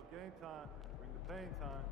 know, game time, bring the pain time.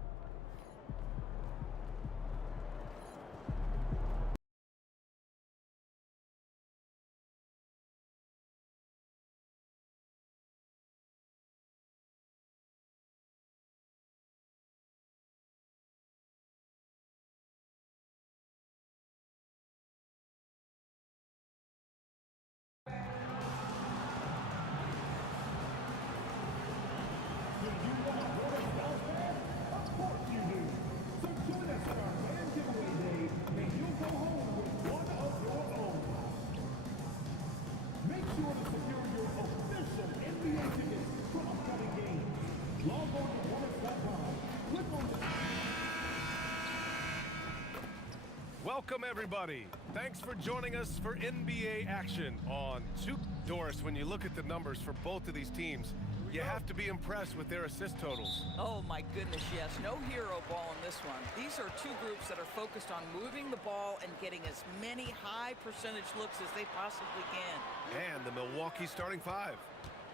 Welcome, everybody. Thanks for joining us for NBA action on 2. Doris, when you look at the numbers for both of these teams, you have to be impressed with their assist totals. Oh, my goodness, yes. No hero ball in this one. These are two groups that are focused on moving the ball and getting as many high percentage looks as they possibly can. And the Milwaukee starting 5.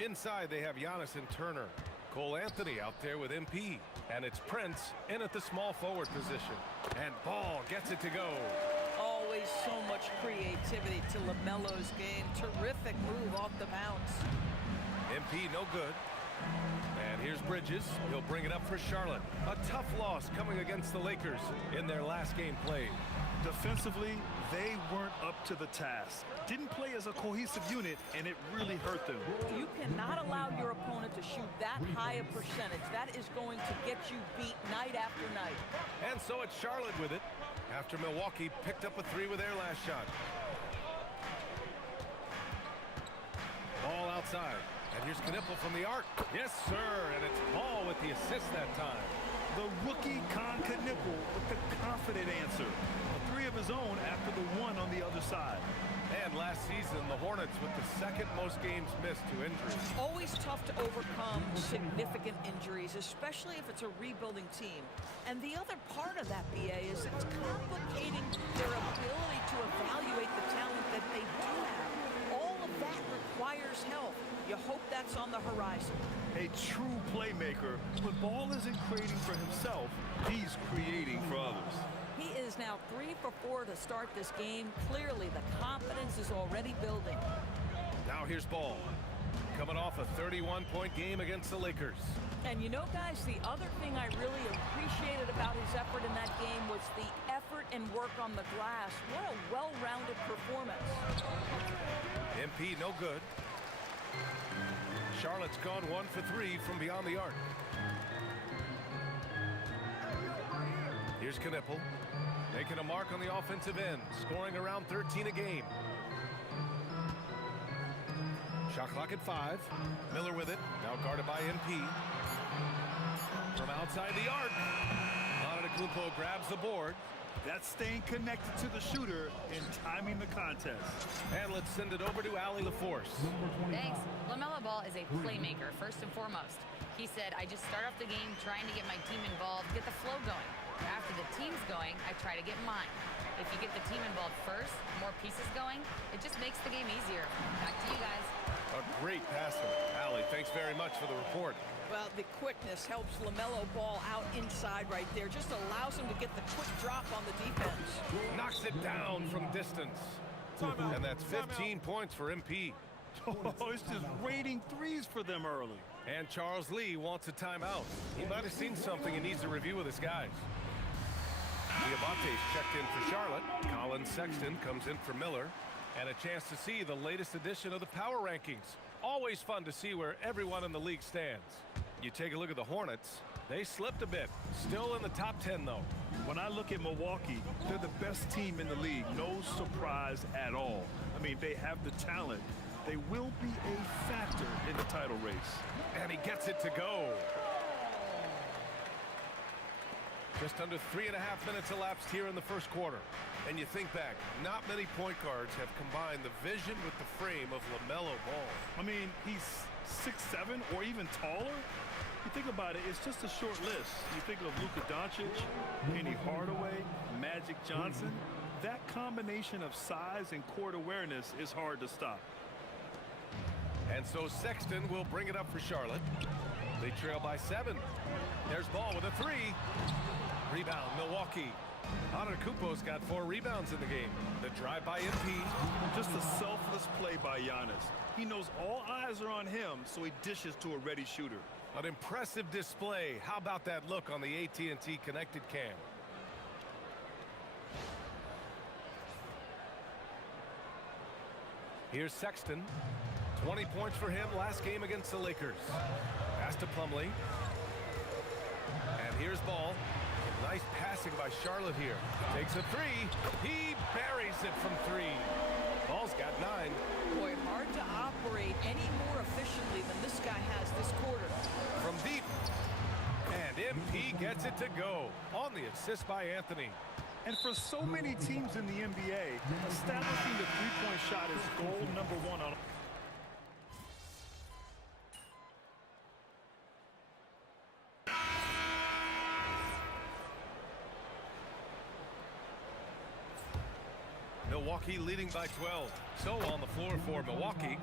Inside, they have Giannis and Turner. Cole Anthony out there with MP. And it's Prince in at the small forward position. And Ball gets it to go. Always so much creativity to LaMelo's game. Terrific move off the bounce. MP no good. And here's Bridges. He'll bring it up for Charlotte. A tough loss coming against the Lakers in their last game played. Defensively, they weren't up to the task. Didn't play as a cohesive unit, and it really hurt them. You cannot allow your opponent to shoot that high a percentage. That is going to get you beat night after night. And so it's Charlotte with it after Milwaukee picked up a 3 with their last shot. Ball outside. And here's Knippel from the arc. Yes, sir. And it's Paul with the assist that time. The rookie Knippel with the confident answer. A 3 of his own after the 1 on the other side. And last season, the Hornets with the second most games missed to injuries. Always tough to overcome significant injuries, especially if it's a rebuilding team. And the other part of that, BA, is it's complicating their ability to evaluate the talent that they do have. All of that requires help. You hope that's on the horizon. A true playmaker. When Ball isn't creating for himself, he's creating for others. He is now 3 for 4 to start this game. Clearly, the confidence is already building. Now here's Ball. Coming off a 31-point game against the Lakers. And you know, guys, the other thing I really appreciated about his effort in that game was the effort and work on the glass. What a well-rounded performance. MP no good. Charlotte's gone 1 for 3 from beyond the arc. Here's Knippel, making a mark on the offensive end, scoring around 13 a game. Shot clock at 5. Miller with it, now guarded by MP. From outside the arc, Antetokounmpo grabs the board. That's staying connected to the shooter and timing the contest. And let's send it over to Allie LaForce. Thanks. LaMelo Ball is a playmaker, first and foremost. He said, I just start off the game trying to get my team involved, get the flow going. After the team's going, I try to get mine. If you get the team involved first, more pieces going, it just makes the game easier. Back to you guys. A great passer. Allie, thanks very much for the report. Well, the quickness helps LaMelo Ball out inside right there. Just allows him to get the quick drop on the defense. Knocks it down from distance. And that's 15 points for MP. Oh, it's just raining 3s for them early. And Charles Lee wants a timeout. He might have seen something and needs a review with his guys. Diabate's checked in for Charlotte. Colin Sexton comes in for Miller. And a chance to see the latest edition of the power rankings. Always fun to see where everyone in the league stands. You take a look at the Hornets. They slipped a bit. Still in the top 10, though. When I look at Milwaukee, they're the best team in the league. No surprise at all. I mean, they have the talent. They will be a factor in the title race. And he gets it to go. Just under 3.5 minutes elapsed here in the first quarter. And you think back, not many point guards have combined the vision with the frame of LaMelo Ball. I mean, he's 6'7" or even taller. You think about it, it's just a short list. You think of Luka Doncic, Penny Hardaway, Magic Johnson. That combination of size and court awareness is hard to stop. And so Sexton will bring it up for Charlotte. They trail by 7. There's Ball with a 3. Rebound, Milwaukee. Antetokounmpo's got 4 rebounds in the game. The drive by MP. Just a selfless play by Giannis. He knows all eyes are on him, so he dishes to a ready shooter. An impressive display. How about that look on the AT&T connected cam? Here's Sexton. 20 points for him last game against the Lakers. Pass to Plumlee. And here's Ball. Nice passing by Charlotte here. Takes a 3. He buries it from 3. Ball's got 9. Boy, hard to operate any more efficiently than this guy has this quarter. From deep. And MP gets it to go on the assist by Anthony. And for so many teams in the NBA, establishing the three-point shot is goal number 1 on. Milwaukee leading by 12. So on the floor for Milwaukee,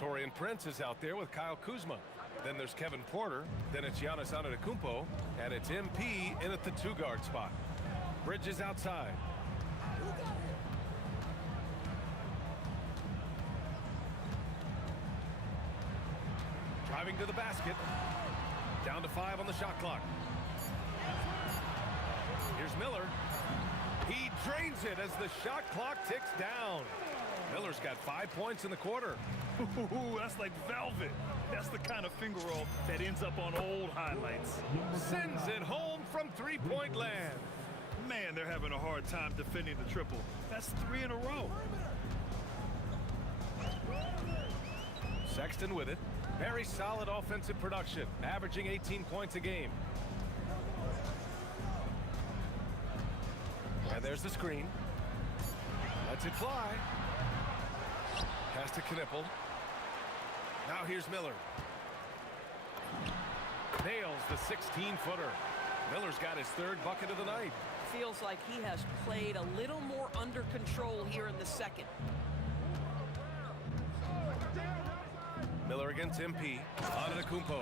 Taurean Prince is out there with Kyle Kuzma. Then there's Kevin Porter. Then it's Giannis Antetokounmpo. And it's MP in at the 2-guard spot. Bridges outside. Driving to the basket. Down to 5 on the shot clock. Here's Miller. He drains it as the shot clock ticks down. Miller's got 5 points in the quarter. Ooh, that's like velvet. That's the kind of finger roll that ends up on old highlights. Sends it home from three-point land. Man, they're having a hard time defending the triple. That's 3 in a row. Sexton with it. Very solid offensive production, averaging 18 points a game. And there's the screen. Lets it fly. Pass to Knipple. Now here's Miller. Nails the 16-footer. Miller's got his 3rd bucket of the night. Feels like he has played a little more under control here in the second. Miller against MP. Antetokounmpo.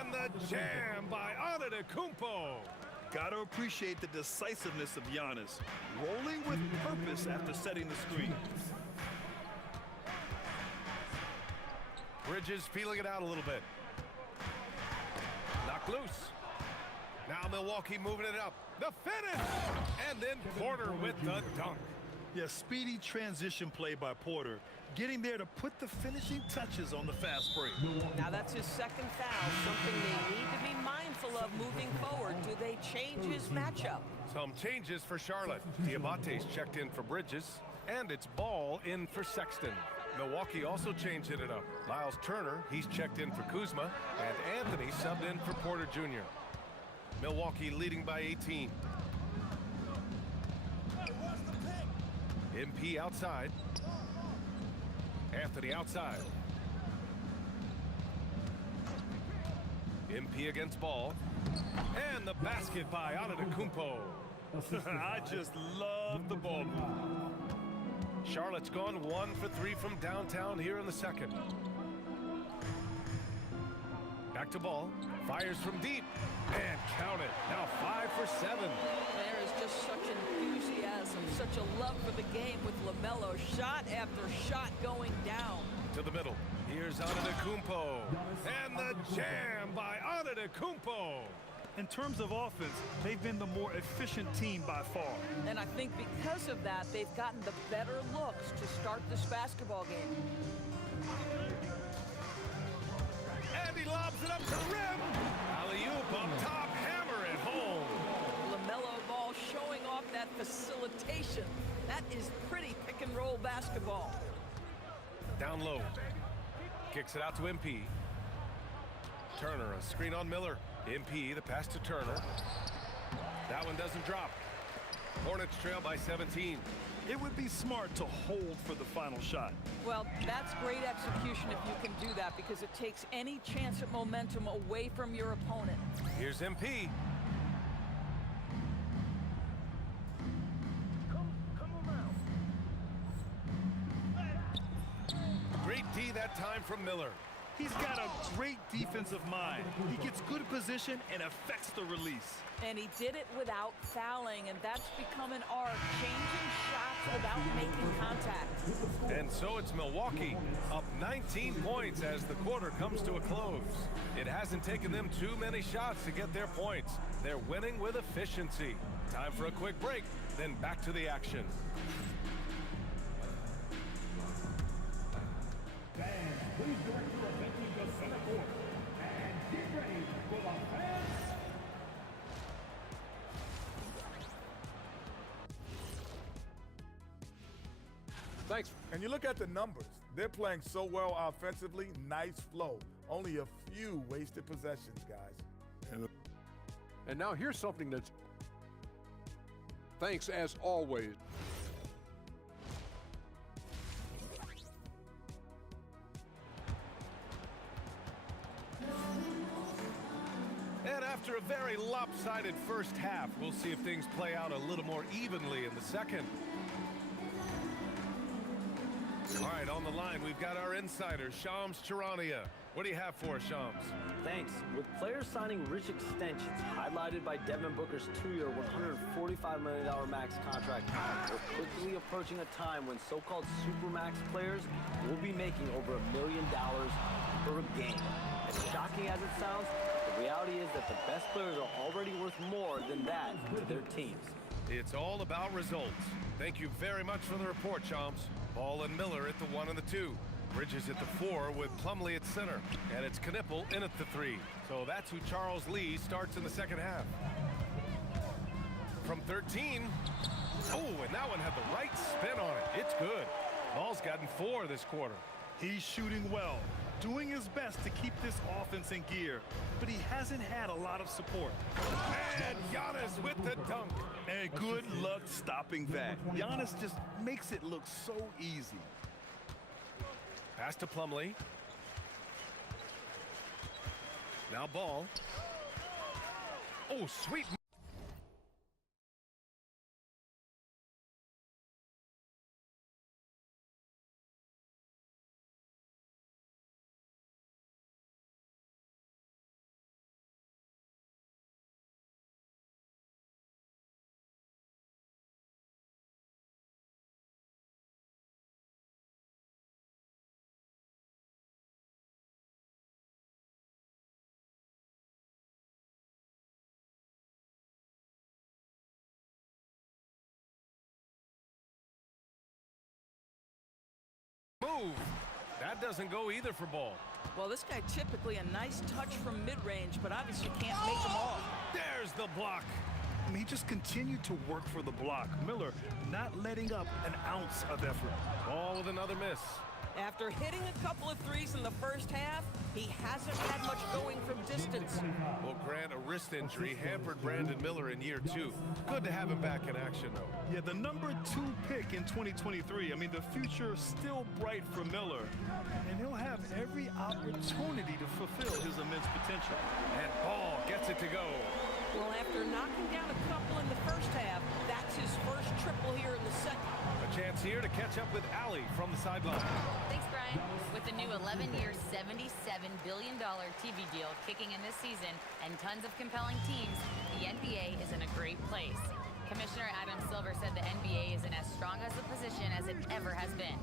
And the jam by Antetokounmpo. Gotta appreciate the decisiveness of Giannis. Rolling with purpose after setting the screen. Bridges feeling it out a little bit. Knocked loose. Now Milwaukee moving it up. The finish! And then Porter with the dunk. Yeah, speedy transition play by Porter. Getting there to put the finishing touches on the fast break. Now that's his 2nd foul, something they need to be mindful of moving forward. Do they change his matchup? Some changes for Charlotte. Diabate's checked in for Bridges, and it's Ball in for Sexton. Milwaukee also changing it up. Miles Turner, he's checked in for Kuzma, and Anthony subbed in for Porter Jr. Milwaukee leading by 18. MP outside. Anthony outside. MP against Ball. And the basket by Antetokounmpo. I just love the ball move. Charlotte's gone 1 for 3 from downtown here in the second. Back to Ball. Fires from deep. And count it. Now 5 for 7. There is just such enthusiasm, such a love for the game with LaMelo. Shot after shot going down. To the middle. Here's Antetokounmpo. And the jam by Antetokounmpo. In terms of offense, they've been the more efficient team by far. And I think because of that, they've gotten the better looks to start this basketball game. And he lobs it up to the rim. Alley-oop up top, hammer it home. LaMelo Ball showing off that facilitation. That is pretty pick-and-roll basketball. Down low. Kicks it out to MP. Turner, a screen on Miller. MP, the pass to Turner. That one doesn't drop. Hornets trail by 17. It would be smart to hold for the final shot. Well, that's great execution if you can do that, because it takes any chance at momentum away from your opponent. Here's MP. Great D that time from Miller. He's got a great defensive mind. He gets good position and affects the release. And he did it without fouling, and that's become an art, changing shots without making contact. And so it's Milwaukee up 19 points as the quarter comes to a close. It hasn't taken them too many shots to get their points. They're winning with efficiency. Time for a quick break, then back to the action. Fans, please direct your attention to center court and get ready for the fans. Thanks. And you look at the numbers. They're playing so well offensively. Nice flow. Only a few wasted possessions, guys. And now here's something that's... Thanks, as always. And after a very lopsided first half, we'll see if things play out a little more evenly in the second. All right, on the line, we've got our insider, Shams Charania. What do you have for us, Shams? Thanks. With players signing rich extensions, highlighted by Devin Booker's 2-year, $145 million max contract, we're quickly approaching a time when so-called supermax players will be making over $1 million per game. As shocking as it sounds, the reality is that the best players are already worth more than that to their teams. It's all about results. Thank you very much for the report, Shams. Ball and Miller at the 1 and the 2. Bridges at the 4 with Plumlee at center. And it's Knipple in at the 3. So that's who Charles Lee starts in the second half. From 13. Oh, and that one had the right spin on it. It's good. Ball's gotten 4 this quarter. He's shooting well, doing his best to keep this offense in gear, but he hasn't had a lot of support. And Giannis with the dunk. And good luck stopping that. Giannis just makes it look so easy. Pass to Plumlee. Now Ball. Oh, sweet. Move. That doesn't go either for Ball. Well, this guy typically a nice touch from mid-range, but obviously can't make them all. There's the block. I mean, he just continued to work for the block. Miller not letting up an ounce of effort. Ball with another miss. After hitting a couple of threes in the first half, he hasn't had much going from distance. Well, Grant, a wrist injury hampered Brandon Miller in year 2. Good to have him back in action, though. Yeah, the number 2 pick in 2023. I mean, the future still bright for Miller, and he'll have every opportunity to fulfill his immense potential. And Ball gets it to go. Well, after knocking down a couple in the first half, that's his first triple here in the second. A chance here to catch up with Allie from the sideline. Thanks, Brian. With the new 11-year, $77 billion TV deal kicking in this season and tons of compelling teams, the NBA is in a great place. Commissioner Adam Silver said the NBA is in as strong as a position as it ever has been.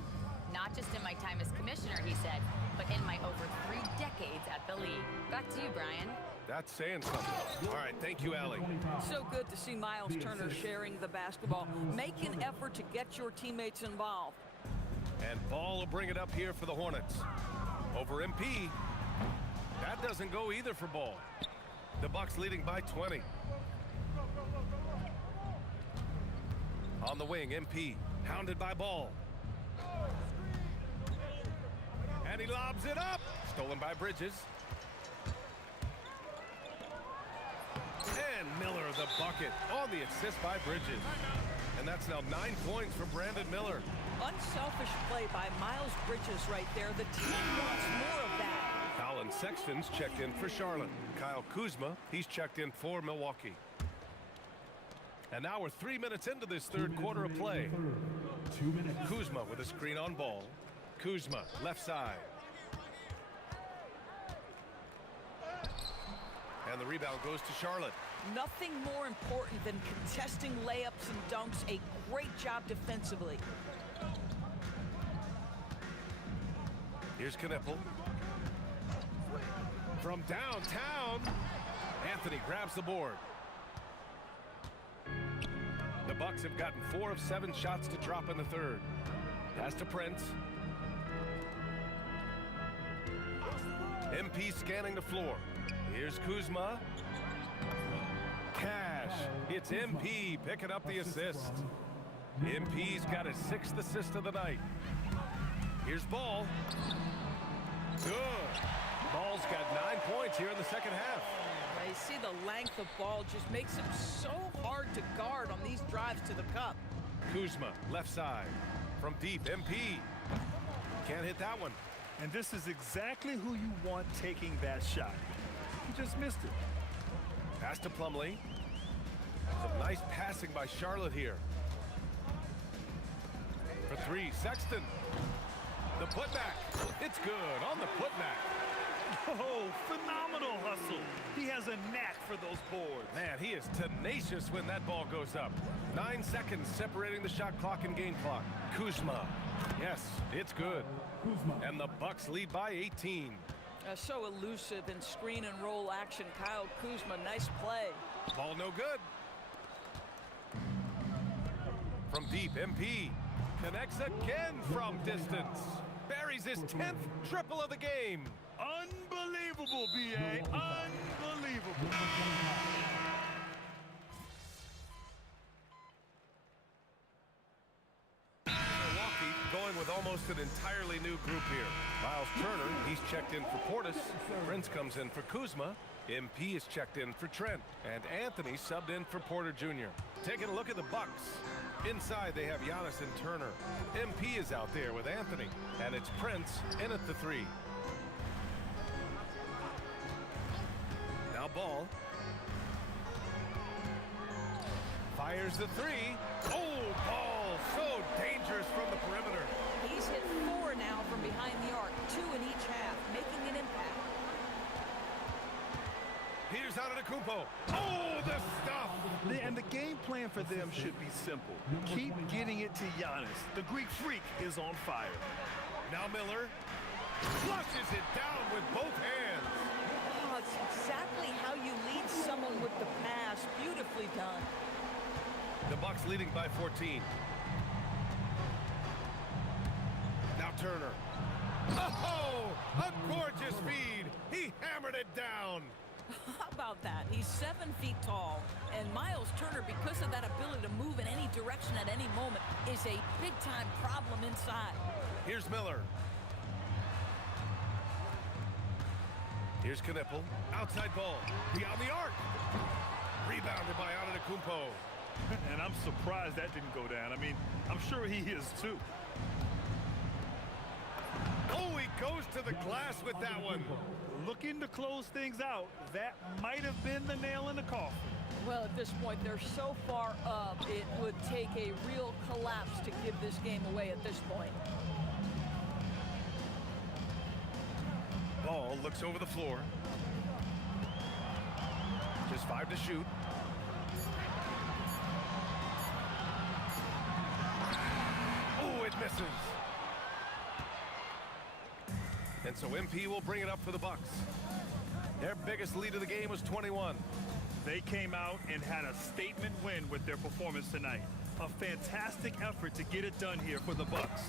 Not just in my time as commissioner, he said, but in my over 3 decades at the league. Back to you, Brian. That's saying something. All right, thank you, Allie. So good to see Miles Turner sharing the basketball. Make an effort to get your teammates involved. And Ball will bring it up here for the Hornets. Over MP. That doesn't go either for Ball. The Bucks leading by 20. On the wing, MP. Hounded by Ball. And he lobs it up. Stolen by Bridges. And Miller the bucket on the assist by Bridges. And that's now 9 points for Brandon Miller. Unselfish play by Miles Bridges right there. The team wants more of that. Colin Sexton's checked in for Charlotte. Kyle Kuzma, he's checked in for Milwaukee. And now we're 3 minutes into this third quarter of play. Kuzma with a screen on Ball. Kuzma, left side. And the rebound goes to Charlotte. Nothing more important than contesting layups and dunks. A great job defensively. Here's Knipple. From downtown, Anthony grabs the board. The Bucks have gotten 4 of 7 shots to drop in the third. Pass to Prince. MP scanning the floor. Here's Kuzma. Cash. It's MP picking up the assist. MP's got his 6th assist of the night. Here's Ball. Good. Ball's got 9 points here in the second half. You see the length of Ball just makes him so hard to guard on these drives to the cup. Kuzma, left side. From deep, MP. Can't hit that one. And this is exactly who you want taking that shot. He just missed it. Pass to Plumlee. Some nice passing by Charlotte here. For 3, Sexton. The putback. It's good on the putback. Oh, phenomenal hustle. He has a knack for those boards. Man, he is tenacious when that ball goes up. 9 seconds separating the shot clock and game clock. Kuzma. Yes, it's good. And the Bucks lead by 18. So elusive in screen and roll action. Kyle Kuzma, nice play. Ball no good. From deep, MP. Connects again from distance. Buries his 10th triple of the game. Unbelievable, B.A. Unbelievable. Milwaukee going with almost an entirely new group here. Miles Turner, he's checked in for Portis. Prince comes in for Kuzma. MP is checked in for Trent. And Anthony subbed in for Porter Jr. Taking a look at the Bucks. Inside, they have Giannis and Turner. MP is out there with Anthony. And it's Prince in at the 3. Now Ball. Fires the 3. Oh, Ball so dangerous from the perimeter. He's hit 4 now from behind the arc, 2 in each half, making an impact. Here's Antetokounmpo. Oh, the stuff! And the game plan for them should be simple. Keep getting it to Giannis. The Greek freak is on fire. Now Miller flushes it down with both hands. Oh, it's exactly how you lead someone with the pass. Beautifully done. The Bucks leading by 14. Now Turner. Oh, a gorgeous feed. He hammered it down. How about that? He's 7 feet tall, and Miles Turner, because of that ability to move in any direction at any moment, is a big-time problem inside. Here's Miller. Here's Knipple. Outside ball. Beyond the arc. Rebounded by Antetokounmpo. And I'm surprised that didn't go down. I mean, I'm sure he is too. Oh, he goes to the glass with that one. Looking to close things out. That might have been the nail in the coffin. Well, at this point, they're so far up, it would take a real collapse to give this game away at this point. Ball looks over the floor. Just 5 to shoot. Oh, it misses. And so MP will bring it up for the Bucks. Their biggest lead of the game was 21. They came out and had a statement win with their performance tonight. A fantastic effort to get it done here for the Bucks.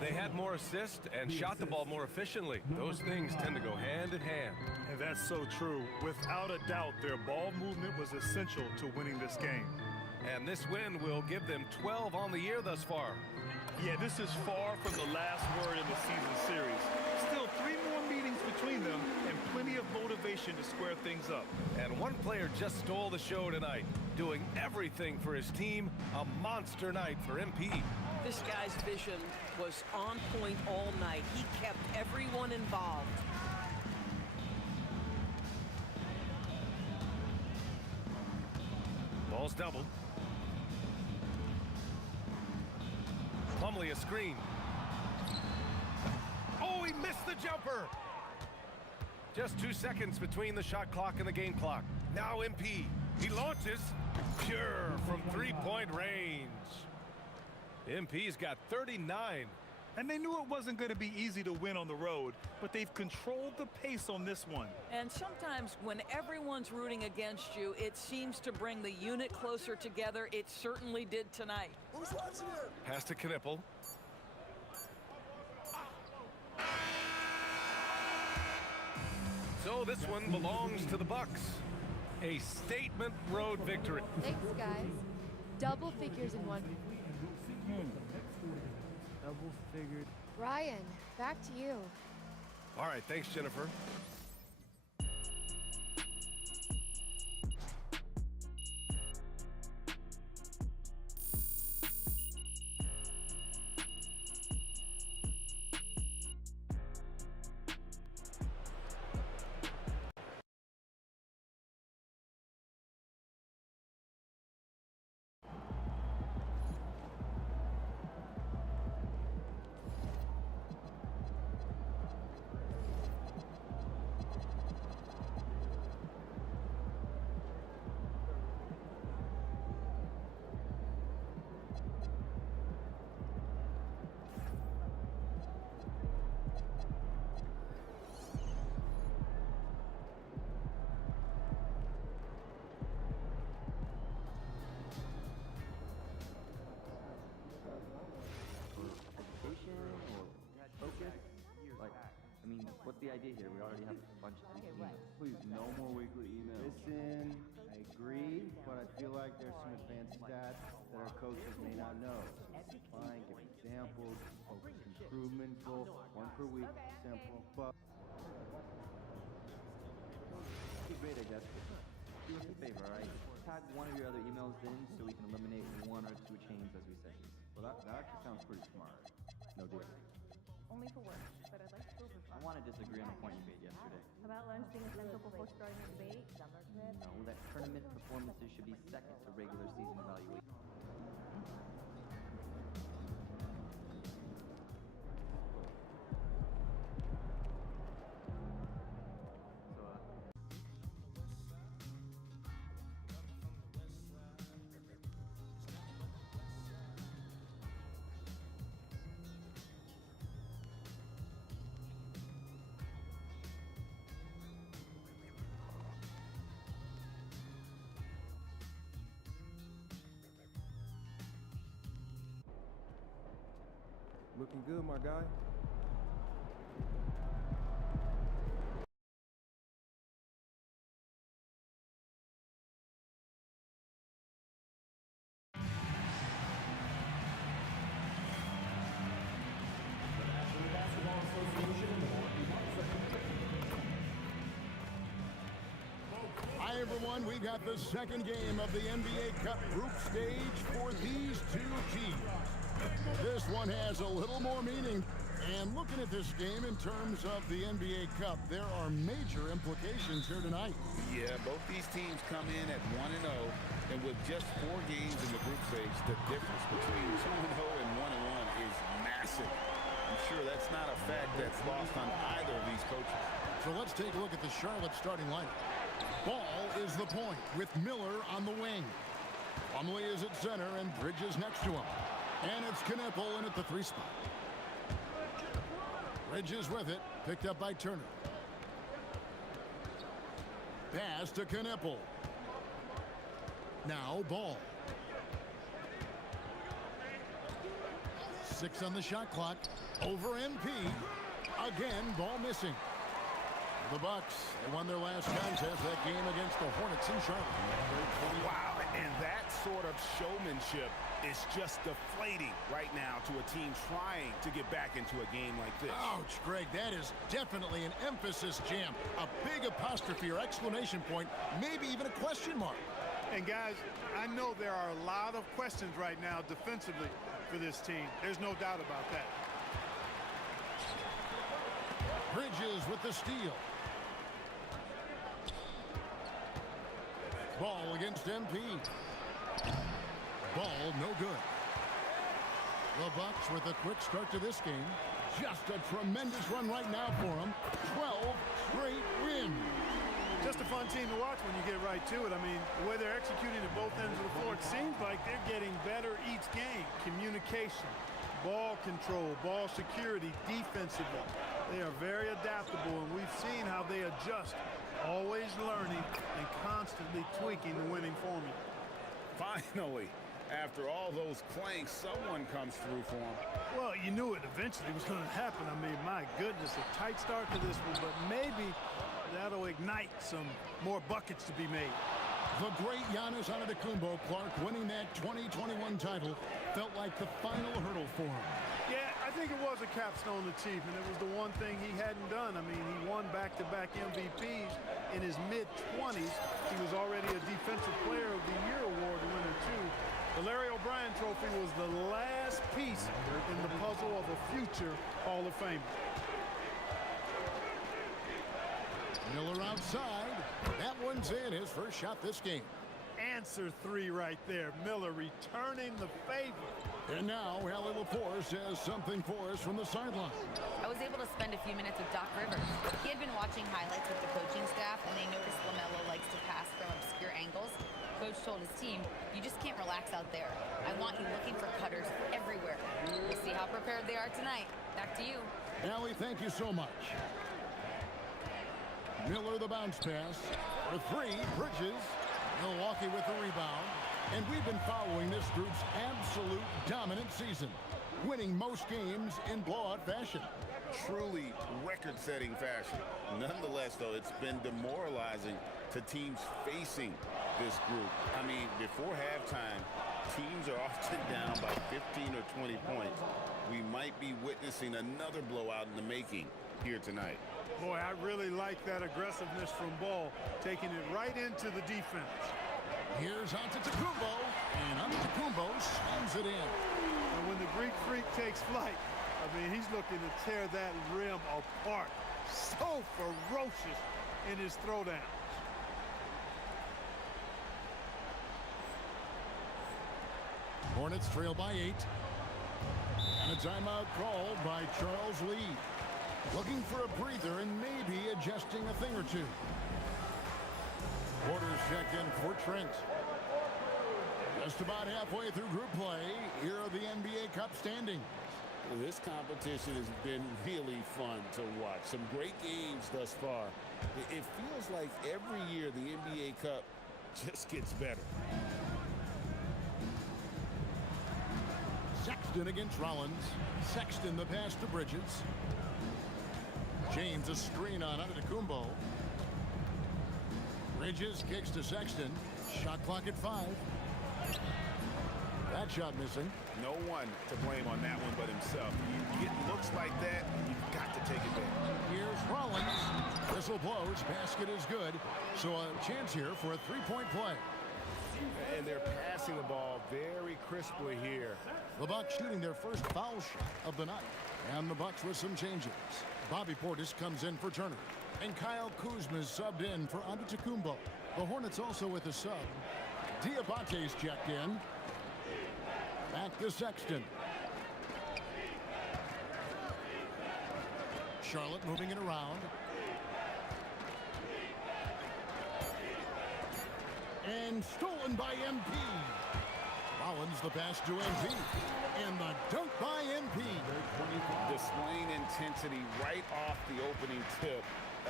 They had more assists and shot the ball more efficiently. Those things tend to go hand in hand. And that's so true. Without a doubt, their ball movement was essential to winning this game. And this win will give them 12 on the year thus far. Yeah, this is far from the last word in the season series. Still 3 more meetings between them and plenty of motivation to square things up. And one player just stole the show tonight, doing everything for his team. A monster night for MP. This guy's vision was on point all night. He kept everyone involved. Ball's doubled. Plumlee a screen. Oh, he missed the jumper. Just 2 seconds between the shot clock and the game clock. Now MP. He launches. Pure from three-point range. MP's got 39. And they knew it wasn't going to be easy to win on the road, but they've controlled the pace on this one. And sometimes when everyone's rooting against you, it seems to bring the unit closer together. It certainly did tonight. Who's watching here? Pass to Knippel. So this one belongs to the Bucks. A statement road victory. Thanks, guys. Double figures in one. Double figured. Ryan, back to you. All right, thanks, Jennifer. What's the idea here? We already have a bunch of emails. Please, no more weekly emails. Listen, I agree, but I feel like there's some advanced stats that our coaches may not know. Fine, give examples, focus improvement goal, one per week, simple, but... Great, I guess. Do us a favor, all right? Tag one of your other emails in so we can eliminate one or two chains as we send these. Well, that actually sounds pretty smart. No deal. Only for work, but I'd like to go for fun. I want to disagree on a point you made yesterday. About lunch being essential before starting a debate? Summer trip? No, that tournament performances should be second to regular season evaluation. Looking good, my guy. Hi, everyone. We got the second game of the NBA Cup group stage for these two teams. This one has a little more meaning. And looking at this game in terms of the NBA Cup, there are major implications here tonight. Yeah, both these teams come in at 1-0, and with just 4 games in the group stage, the difference between 2-0 and 1-1 is massive. I'm sure that's not a fact that's lost on either of these coaches. So let's take a look at the Charlotte starting lineup. Ball is the point with Miller on the wing. Plumlee is at center and Bridges next to him. And it's Knippel in at the 3 spot. Bridges with it, picked up by Turner. Pass to Knippel. Now Ball. 6 on the shot clock. Over MP. Again, Ball missing. The Bucks, they won their last contest, that game against the Hornets in Charlotte. Wow, and that sort of showmanship is just deflating right now to a team trying to get back into a game like this. Ouch, Greg, that is definitely an emphasis jam. A big apostrophe or exclamation point, maybe even a question mark. And guys, I know there are a lot of questions right now defensively for this team. There's no doubt about that. Bridges with the steal. Ball against MP. Ball no good. The Bucks with a quick start to this game. Just a tremendous run right now for them. 12 straight wins. fun team to watch when you get right to it. I mean, the way they're executing at both ends of the floor, it seems like they're getting better each game. Communication, ball control, ball security, defensively. They are very adaptable, and we've seen how they adjust, always learning and constantly tweaking the winning formula. Finally, after all those clanks, someone comes through for him. Well, you knew it eventually was going to happen. I mean, my goodness, a tight start to this one, but maybe that'll ignite some more buckets to be made. The great Giannis Antetokounmpo, Clark, winning that 2021 title felt like the final hurdle for him. Yeah, I think it was a capstone achievement. It was the one thing he hadn't done. I mean, he won back-to-back MVPs in his mid-20s. He was already a Defensive Player of the Year award winner, too. The Larry O'Brien Trophy was the last piece in the puzzle of a future Hall of Famer. Miller outside. That one's in, his first shot this game. Answer three right there. Miller returning the favor. And now, Allie LaForce has something for us from the sideline. I was able to spend a few minutes with Doc Rivers. He had been watching highlights with the coaching staff, and they noticed LaMelo likes to pass from obscure angles. Coach told his team, you just can't relax out there. I want you looking for cutters everywhere. We'll see how prepared they are tonight. Back to you. Allie, thank you so much. Miller the bounce pass. For three, Bridges. Milwaukee with the rebound. And we've been following this group's absolute dominant season, winning most games in blowout fashion. Truly record-setting fashion. Nonetheless, though, it's been demoralizing to teams facing this group. I mean, before halftime, teams are often down by 15 or 20 points. We might be witnessing another blowout in the making here tonight. Boy, I really like that aggressiveness from Ball, taking it right into the defense. Here's Antetokounmpo, and Antetokounmpo slams it in. And when the Greek Freak takes flight, I mean, he's looking to tear that rim apart. So ferocious in his throwdown. Hornets trail by 8. And a timeout called by Charles Lee. Looking for a breather and maybe adjusting a thing or two. Porter's checked in for Trent. Just about halfway through group play, here are the NBA Cup standings. Well, this competition has been really fun to watch. Some great games thus far. It feels like every year the NBA Cup just gets better. Sexton against Rollins. Sexton the pass to Bridges. James a screen on Antetokounmpo. Bridges kicks to Sexton. Shot clock at 5. That shot missing. No one to blame on that one but himself. You get looks like that, you've got to take advantage. Here's Rollins. Whistle blows. Basket is good. So a chance here for a three-point play. And they're passing the ball very crisply here. The Bucks shooting their first foul shot of the night. And the Bucks with some changes. Bobby Portis comes in for Turner. And Kyle Kuzma is subbed in for Antetokounmpo. The Hornets also with a sub. Diabate's checked in. Back to Sexton. Charlotte moving it around. And stolen by MP. Rollins the pass to MP. And the dunk by MP. Displaying intensity right off the opening tip,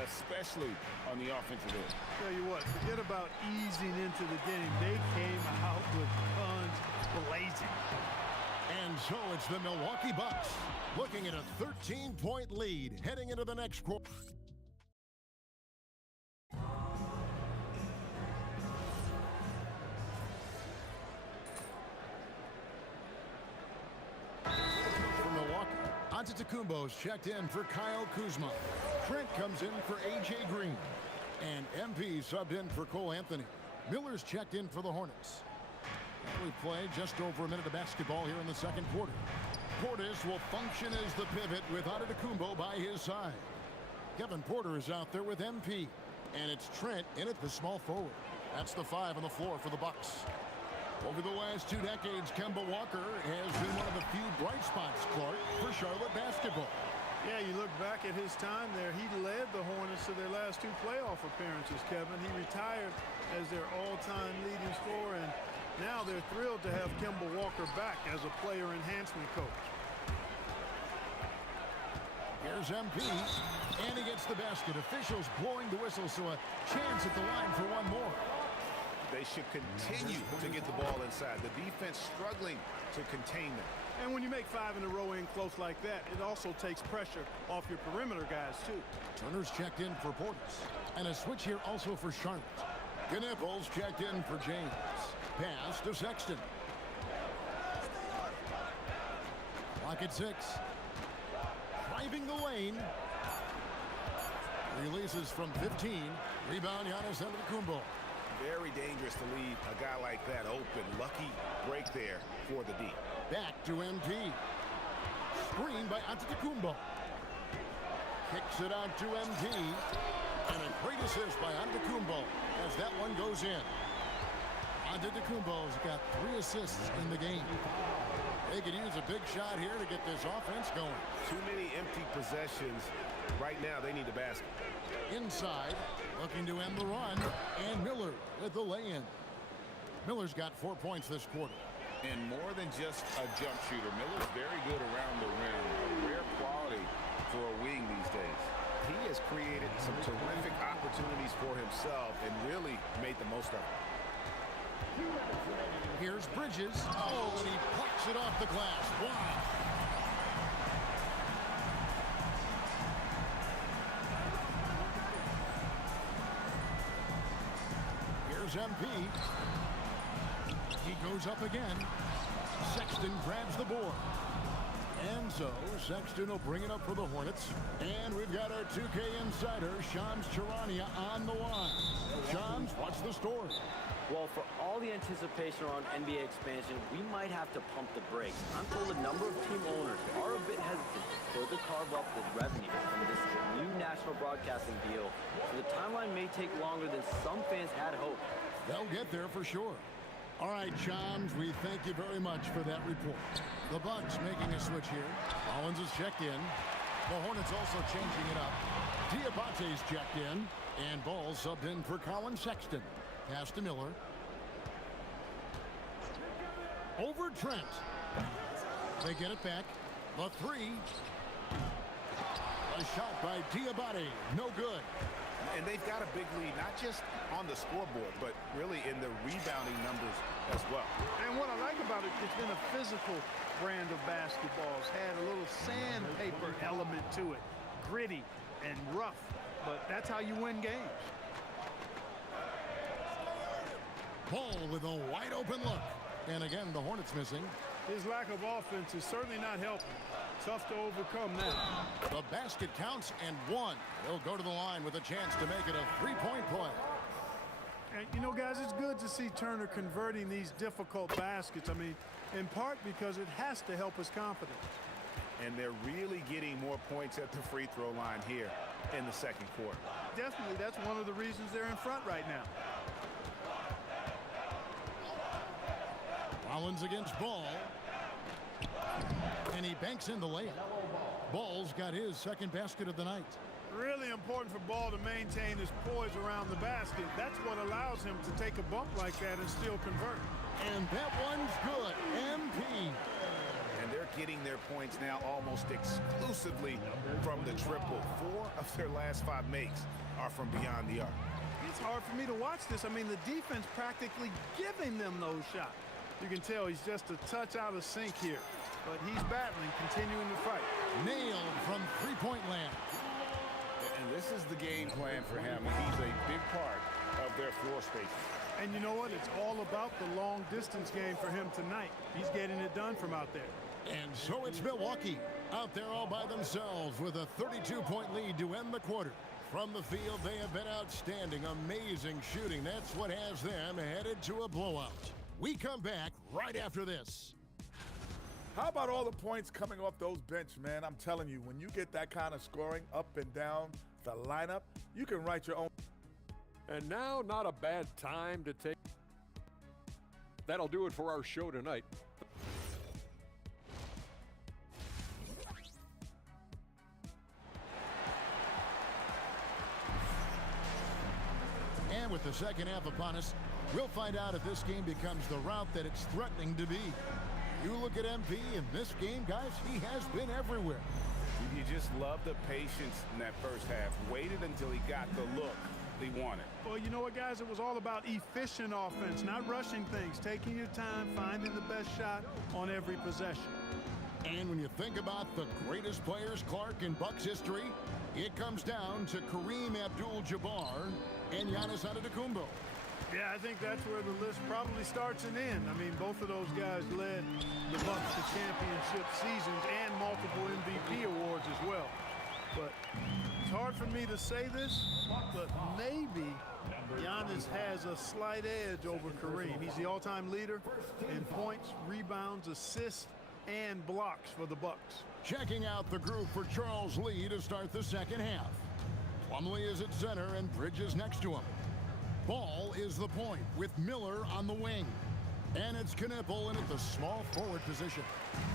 especially on the offensive end. Tell you what, forget about easing into the game. They came out with guns blazing. And so it's the Milwaukee Bucks looking at a 13-point lead heading into the next quarter. For Milwaukee, Antetokounmpo's checked in for Kyle Kuzma. Trent comes in for A.J. Green. And MP subbed in for Cole Anthony. Miller's checked in for the Hornets. We played just over a minute of basketball here in the second quarter. Portis will function as the pivot with Antetokounmpo by his side. Kevin Porter is out there with MP. And it's Trent in at the small forward. That's the 5 on the floor for the Bucks. Over the last 2 decades, Kemba Walker has been one of the few bright spots, Clark, for Charlotte basketball. Yeah, you look back at his time there, he led the Hornets to their last last 2 playoff appearances, Kevin. He retired as their all-time leading scorer, and now they're thrilled to have Kemba Walker back as a player enhancement coach. Here's MP, and he gets the basket. Officials blowing the whistle, so a chance at the line for one more. They should continue to get the ball inside. The defense struggling to contain them. And when you make 5 in a row in close like that, it also takes pressure off your perimeter guys, too. Turner's checked in for Portis. And a switch here also for Charlotte. Knipples checked in for James. Pass to Sexton. Clock at 6. Driving the lane. Releases from 15. Rebound, Giannis Antetokounmpo. Very dangerous to leave a guy like that open. Lucky break there for the D. Back to MP. Screen by Antetokounmpo. Kicks it out to MP. And a great assist by Antetokounmpo as that one goes in. Antetokounmpo's got 3 assists in the game. They could use a big shot here to get this offense going. Too many empty possessions. Right now, they need the basket. Inside, looking to end the run, and Miller with the lay-in. Miller's got 4 points this quarter. And more than just a jump shooter, Miller's very good around the rim. A rare quality for a wing these days. He has created some terrific opportunities for himself and really made the most of it. Here's Bridges. Oh, and he plucks it off the glass. Wow. Here's MP. He goes up again. Sexton grabs the board. And so Sexton will bring it up for the Hornets. And we've got our 2K insider, Shams Charania, on the line. Shams, what's the story? Well, for all the anticipation around NBA expansion, we might have to pump the brakes. I'm told a number of team owners are a bit hesitant to further carve up the revenue from this new national broadcasting deal, so the timeline may take longer than some fans had hoped. They'll get there for sure. All right, Shams, we thank you very much for that report. The Bucks making a switch here. Collins is checked in. The Hornets also changing it up. Diabate's checked in. And Ball subbed in for Colin Sexton. Pass to Miller. Over Trent. They get it back. The 3. A shot by Diabate. No good. And they've got a big lead, not just on the scoreboard, but really in the rebounding numbers as well. And what I like about it, it's been a physical brand of basketball. It's had a little sandpaper element to it. Gritty and rough, but that's how you win games. Ball with a wide open look. And again, the Hornets missing. His lack of offense is certainly not helping. Tough to overcome now. The basket counts and 1. He'll go to the line with a chance to make it a 3-point play. And, you know, guys, it's good to see Turner converting these difficult baskets. I mean, in part because it has to help his confidence. And they're really getting more points at the free throw line here in the second quarter. Definitely, that's one of the reasons they're in front right now. Collins against Ball. And he banks in the layup. Ball's got his second basket of the night. Really important for Ball to maintain his poise around the basket. That's what allows him to take a bump like that and still convert. And that one's good. MP. And they're getting their points now almost exclusively from the triple. 4 of their last 5 makes are from beyond the arc. It's hard for me to watch this. I mean, the defense practically giving them those shots. You can tell he's just a touch out of sync here. But he's battling, continuing to fight. Nailed from three-point land. And this is the game plan for him. He's a big part of their floor spacing. And you know what? It's all about the long-distance game for him tonight. He's getting it done from out there. And so it's Milwaukee out there all by themselves with a 32-point lead to end the quarter. From the field, they have been outstanding. Amazing shooting. That's what has them headed to a blowout. We come back right after this. How about all the points coming off those bench, man? I'm telling you, when you get that kind of scoring up and down the lineup, you can write your own. And now, not a bad time to take. That'll do it for our show tonight. And with the second half upon us, we'll find out if this game becomes the route that it's threatening to be. You look at MP in this game, guys, he has been everywhere. You just love the patience in that first half. Waited until he got the look he wanted. Well, you know what, guys? It was all about efficient offense, not rushing things, taking your time, finding the best shot on every possession. And when you think about the greatest players, Clark, in Bucks history, it comes down to Kareem Abdul-Jabbar and Giannis Antetokounmpo. Yeah, I think that's where the list probably starts and ends. I mean, both of those guys led the Bucks to championship seasons and multiple MVP awards as well. But it's hard for me to say this, but maybe Giannis has a slight edge over Kareem. He's the all-time leader in points, rebounds, assists, and blocks for the Bucks. Checking out the group for Charles Lee to start the second half. Plumlee is at center and Bridges next to him. Ball is the point with Miller on the wing. And it's Knipple in at the small forward position.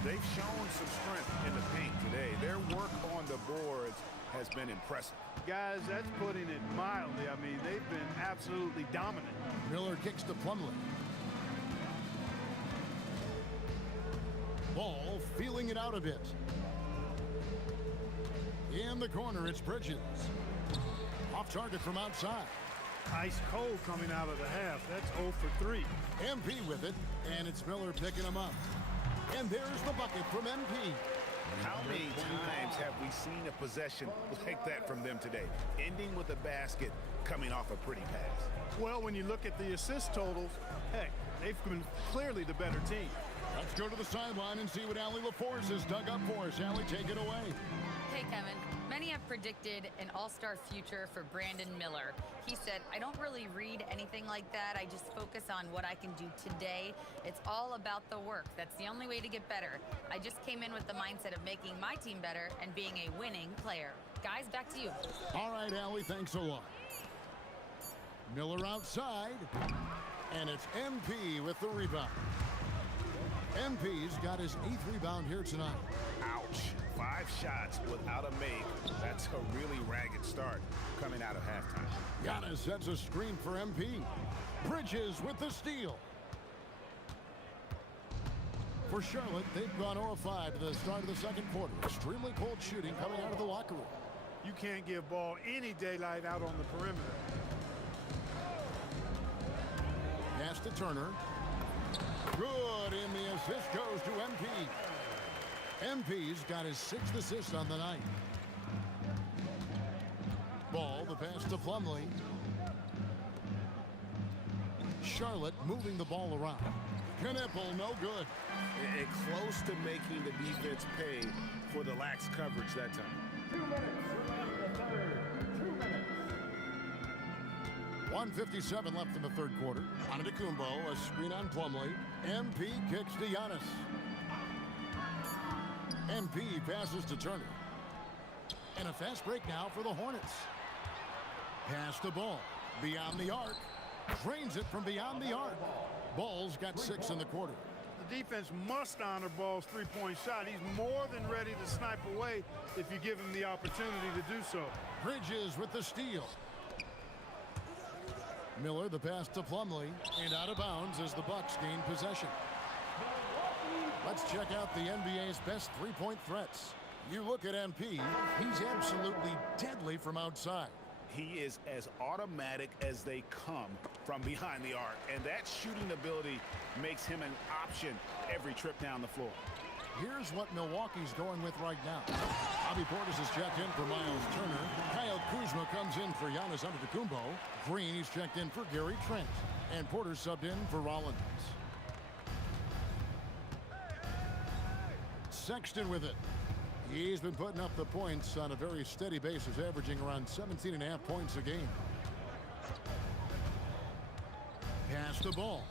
They've shown some strength in the paint today. Their work on the boards has been impressive. Guys, that's putting it mildly. I mean, they've been absolutely dominant. Miller kicks to Plumlee. Ball feeling it out a bit. In the corner, it's Bridges. Off target from outside. Ice cold coming out of the half. That's 0 for 3. MP with it, and it's Miller picking him up. And there's the bucket from MP. How many times have we seen a possession like that from them today? Ending with a basket, coming off a pretty pass. Well, when you look at the assist totals, heck, they've been clearly the better team. Let's go to the sideline and see what Allie LaForce has dug up for us. Allie, take it away. Hey, Kevin. Many have predicted an all-star future for Brandon Miller. He said, I don't really read anything like that. I just focus on what I can do today. It's all about the work. That's the only way to get better. I just came in with the mindset of making my team better and being a winning player. Guys, back to you. All right, Allie, thanks a lot. Miller outside, and it's MP with the rebound. MP's got his 8th rebound here tonight. Ouch. 5 shots without a make. That's a really ragged start coming out of halftime. Giannis sets a screen for MP. Bridges with the steal. For Charlotte, they've gone 0-5 to the start of the second quarter. Extremely cold shooting coming out of the locker room. You can't give ball any daylight out on the perimeter. Pass to Turner. Good, and the assist goes to MP. MP's got his 6th assist on the night. Ball, the pass to Plumlee. Charlotte moving the ball around. Knipple, no good. And close to making the defense pay for the lax coverage that time. 2 minutes remaining in the third. 2 minutes. 1:57 left in the third quarter. Antetokounmpo, a screen on Plumlee. MP kicks to Giannis. MP passes to Turner. And a fast break now for the Hornets. Pass the ball. Beyond the arc. Drains it from beyond the arc. Ball's got 6 in the quarter. The defense must honor Ball's three-point shot. He's more than ready to snipe away if you give him the opportunity to do so. Bridges with the steal. Miller, the pass to Plumlee, and out of bounds as the Bucks gain possession. Let's check out the NBA's best three-point threats. You look at MP, he's absolutely deadly from outside. He is as automatic as they come from behind the arc, and that shooting ability makes him an option every trip down the floor. Here's what Milwaukee's going with right now. Bobby Portis is checked in for Miles Turner. Kyle Kuzma comes in for Giannis Antetokounmpo. Green is checked in for Gary Trent. And Porter subbed in for Rollins. Sexton with it. He's been putting up the points on a very steady basis, averaging around 17.5 points a game. Pass the ball.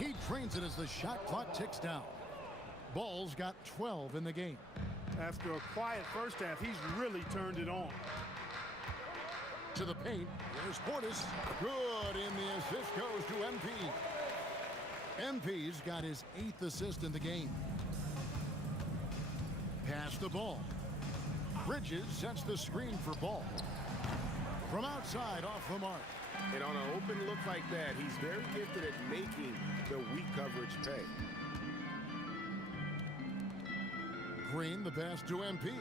He trains it as the shot clock ticks down. Ball's got 12 in the game. After a quiet first half, he's really turned it on. To the paint, here's Portis. Good, and the assist goes to MP. MP's got his 8th assist in the game. Pass the ball. Bridges sets the screen for Ball. From outside, off the mark. And on an open look like that, he's very gifted at making the weak coverage pay. Green, the pass to MP.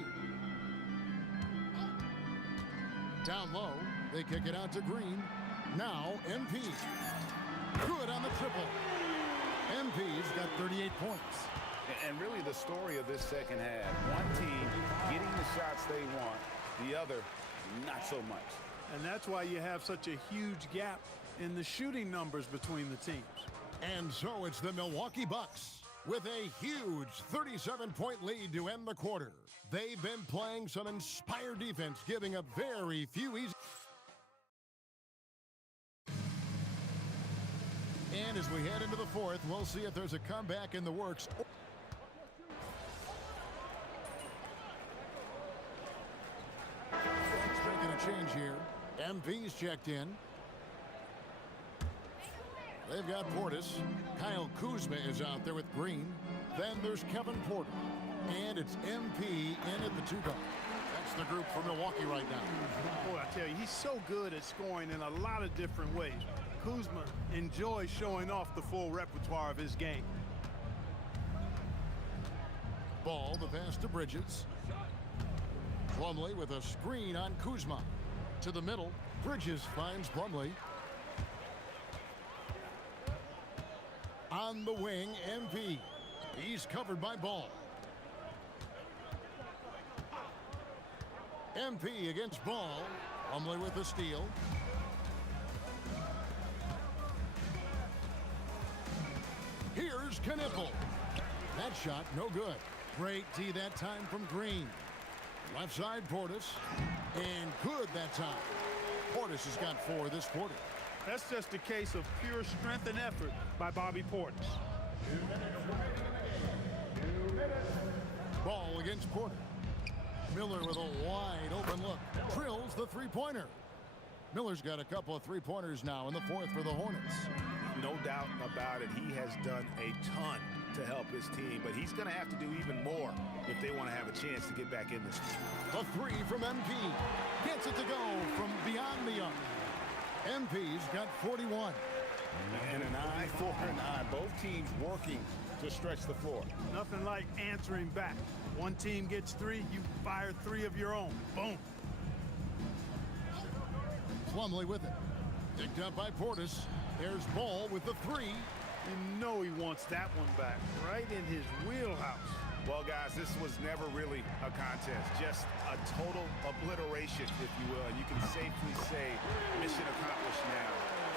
Down low, they kick it out to Green. Now, MP. Good on the triple. MP's got 38 points. And really the story of this second half, one team getting the shots they want, the other not so much. And that's why you have such a huge gap in the shooting numbers between the teams. And so it's the Milwaukee Bucks with a huge 37-point lead to end the quarter. They've been playing some inspired defense, giving up very few easy. And as we head into the fourth, we'll see if there's a comeback in the works. Making a change here. MP's checked in. They've got Portis. Kyle Kuzma is out there with Green. Then there's Kevin Porter. And it's MP in at the 2 guard. That's the group for Milwaukee right now. Boy, I tell you, he's so good at scoring in a lot of different ways. Kuzma enjoys showing off the full repertoire of his game. Ball, the pass to Bridges. Plumlee with a screen on Kuzma. To the middle, Bridges finds Plumlee. On the wing, MP. He's covered by Ball. MP against Ball. Plumlee with the steal. Here's Knipple. That shot, no good. Great D that time from Green. Left side, Portis. And good that time. Portis has got 4 this quarter. That's just a case of pure strength and effort by Bobby Portis. Ball against Porter. Miller with a wide open look. Drills the three-pointer. Miller's got a couple of three-pointers now in the fourth for the Hornets. No doubt about it. He has done a ton to help his team, but he's going to have to do even more if they want to have a chance to get back in this. A 3 from MP. Gets it to go from beyond the arc. MP's got 41. And an eye for an eye. Both teams working to stretch the floor. Nothing like answering back. One team gets 3, you fire 3 of your own. Boom. Plumlee with it. Picked up by Portis. There's Ball with the 3. You know he wants that one back, right in his wheelhouse. Well, guys, this was never really a contest. Just a total obliteration, if you will. And you can safely say mission accomplished now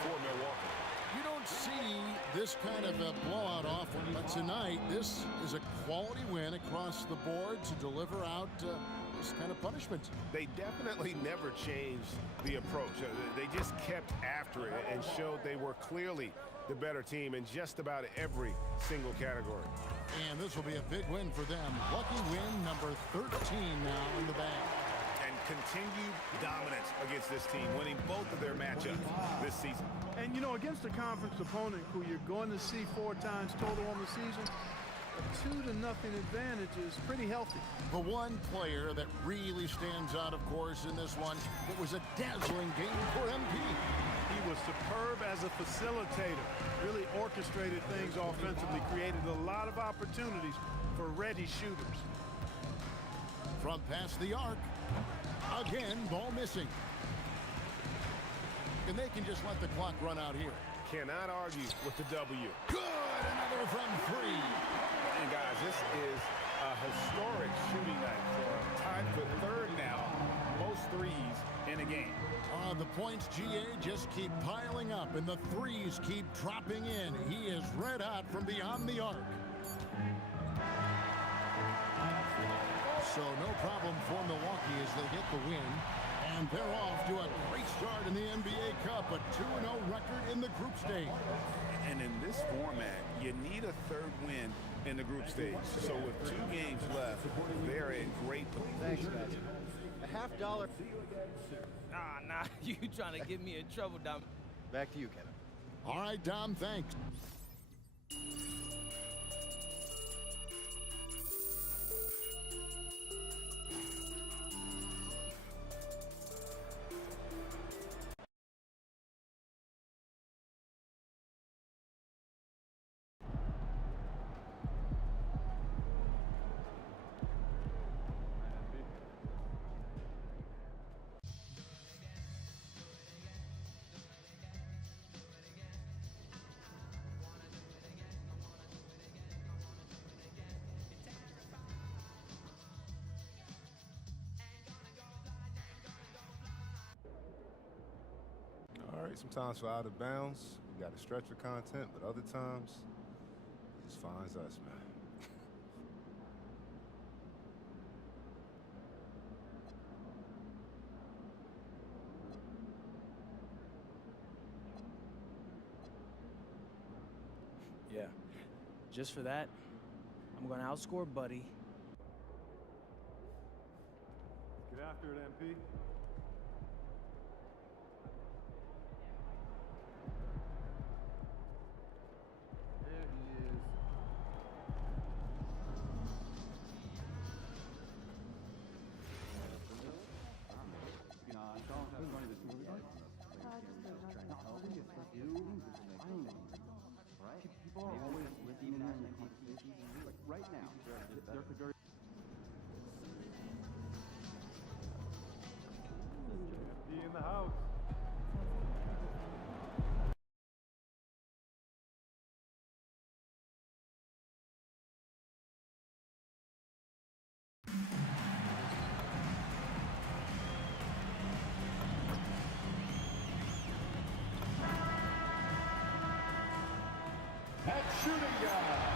for Milwaukee. You don't see this kind of a blowout often, but tonight this is a quality win across the board to deliver out this kind of punishment. They definitely never changed the approach. They just kept after it and showed they were clearly the better team in just about every single category. And this will be a big win for them. Lucky win number 13 now in the bag. And continued dominance against this team, winning both of their matchups this season. And, you know, against a conference opponent who you're going to see 4 times total on the season, a 2-0 advantage is pretty healthy. The one player that really stands out, of course, in this one, it was a dazzling game for MP. He was superb as a facilitator, really orchestrated things offensively, created a lot of opportunities for ready shooters. From past the arc, again, ball missing. And they can just let the clock run out here. Cannot argue with the W. Good, another from 3. And guys, this is a historic shooting night for him. Tied for 3rd now, most threes in a game. The points, GA, just keep piling up, and the threes keep dropping in. He is red hot from beyond the arc. So no problem for Milwaukee as they get the win. And they're off to a great start in the NBA Cup, a 2-0 record in the group stage. And in this format, you need a 3rd win in the group stage. So with 2 games left, they're in great position. Thanks, guys. A $50. Nah, you trying to get me in trouble, Dom. Back to you, Kevin. All right, Dom, thanks. Like sometimes for out of bounds, we got to stretch for content, but other times, it just finds us, man. Yeah. Just for that, I'm going to outscore Buddy. Get after it, MP. There he is. People are always receiving national competition. Like right now, they're very. He in the house. At shooting guard,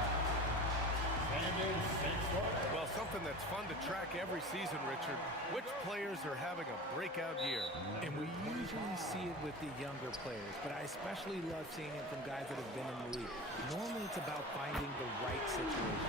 Well, something that's fun to track every season, Richard. Which players are having a breakout year? And we usually see it with the younger players, but I especially love seeing it from guys that have been in the league. Normally it's about finding the right situation.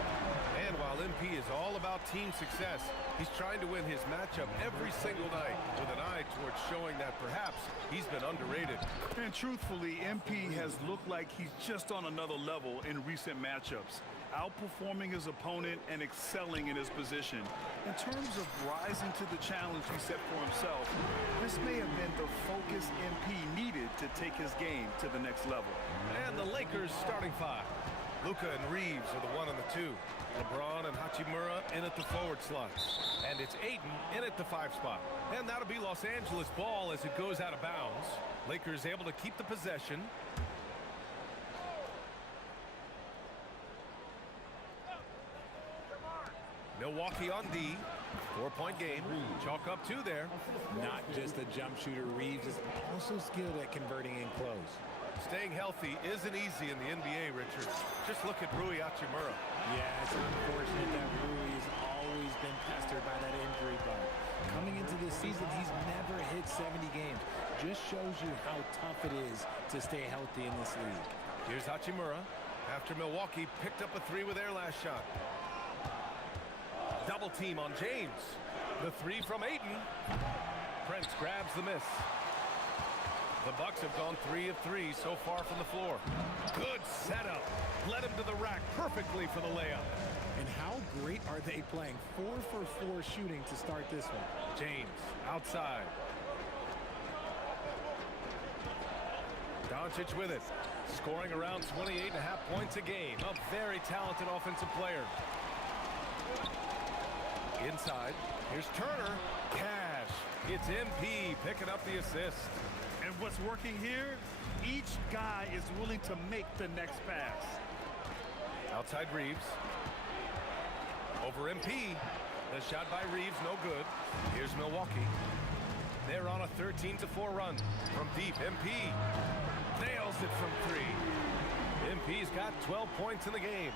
And while MP is all about team success, he's trying to win his matchup every single night with an eye towards showing that perhaps he's been underrated. And truthfully, MP has looked like he's just on another level in recent matchups, outperforming his opponent and excelling in his position. In terms of rising to the challenge he set for himself, this may have been the focus MP needed to take his game to the next level. And the Lakers starting five. Luka and Reeves are the 1 and the 2. LeBron and Hachimura in at the forward slot. And it's Ayton in at the 5 spot. And that'll be Los Angeles ball as it goes out of bounds. Lakers able to keep the possession. Milwaukee on D. 4-point game. Chalk up 2 there. Not just a jump shooter, Reeves is also skilled at converting in close. Staying healthy isn't easy in the NBA, Richard. Just look at Rui Hachimura. Yeah, it's unfortunate that Rui has always been pestered by that injury bug. Coming into this season, he's never hit 70 games. Just shows you how tough it is to stay healthy in this league. Here's Hachimura after Milwaukee picked up a 3 with their last shot. Double team on James. The 3 from Ayton. Prince grabs the miss. The Bucks have gone 3 of 3 so far from the floor. Good setup. Led him to the rack perfectly for the layup. And how great are they playing? 4 for 4 shooting to start this one. James outside. Doncic with it. Scoring around 28.5 points a game. A very talented offensive player. Inside. Here's Turner. Cash. It's MP picking up the assist. And what's working here? Each guy is willing to make the next pass. Outside Reeves. Over MP. The shot by Reeves, no good. Here's Milwaukee. They're on a 13-4 run. From deep, MP nails it from 3. MP's got 12 points in the game.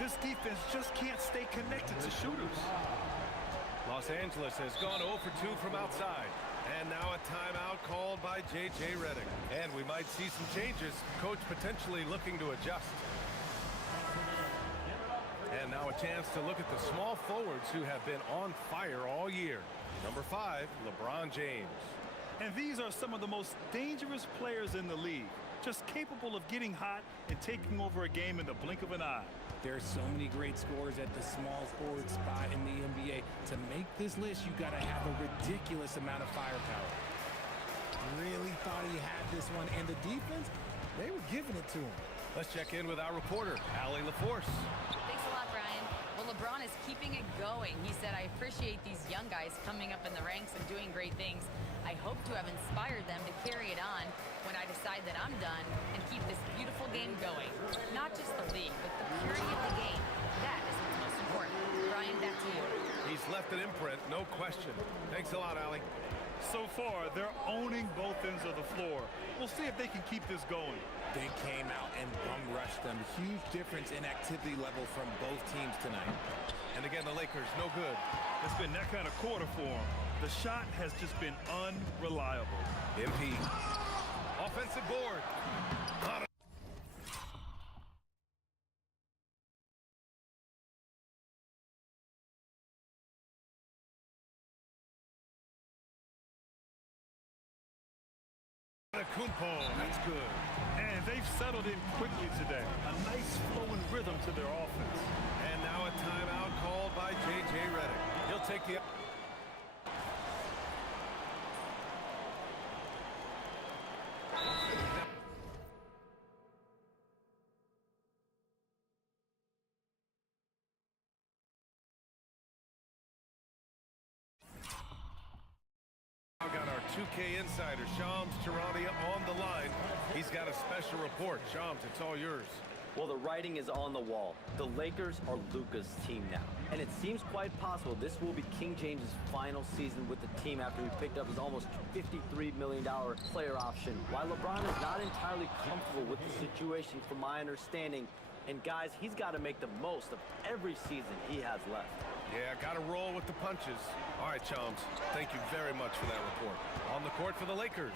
This defense just can't stay connected to shooters. Los Angeles has gone 0 for 2 from outside. And now a timeout called by J.J. Redick. And we might see some changes. Coach potentially looking to adjust. And now a chance to look at the small forwards who have been on fire all year. Number 5, LeBron James. And these are some of the most dangerous players in the league. Just capable of getting hot and taking over a game in the blink of an eye. There are so many great scorers at the small forward spot in the NBA. To make this list, you got to have a ridiculous amount of firepower. Really thought he had this one, and the defense, they were giving it to him. Let's check in with our reporter, Allie LaForce. Thanks a lot, Brian. Well, LeBron is keeping it going. He said, I appreciate these young guys coming up in the ranks and doing great things. I hope to have inspired them to carry it on when I decide that I'm done and keep this beautiful game going. Not just the league, but the purity of the game. That is what's most important. Brian? Ryan, back to you. He's left an imprint, no question. Thanks a lot, Allie. So far, they're owning both ends of the floor. We'll see if they can keep this going. They came out and bum rushed them. Huge difference in activity level from both teams tonight. And again, the Lakers, no good. It's been that kind of quarter for them. The shot has just been unreliable. MP. Offensive board. Kumpo, that's good. And they've settled in quickly today. A nice flowing rhythm to their offense. And now a timeout called by J.J. Redick. He'll take the... Got our 2K insider, Shams Charania, on the line. He's got a special report. Shams, it's all yours. Well, the writing is on the wall. The Lakers are Luka's team now. And it seems quite possible this will be King James's final season with the team after he picked up his almost $53 million player option. While LeBron is not entirely comfortable with the situation from my understanding, and guys, he's got to make the most of every season he has left. Yeah, got to roll with the punches. All right, Shams, thank you very much for that report. On the court for the Lakers,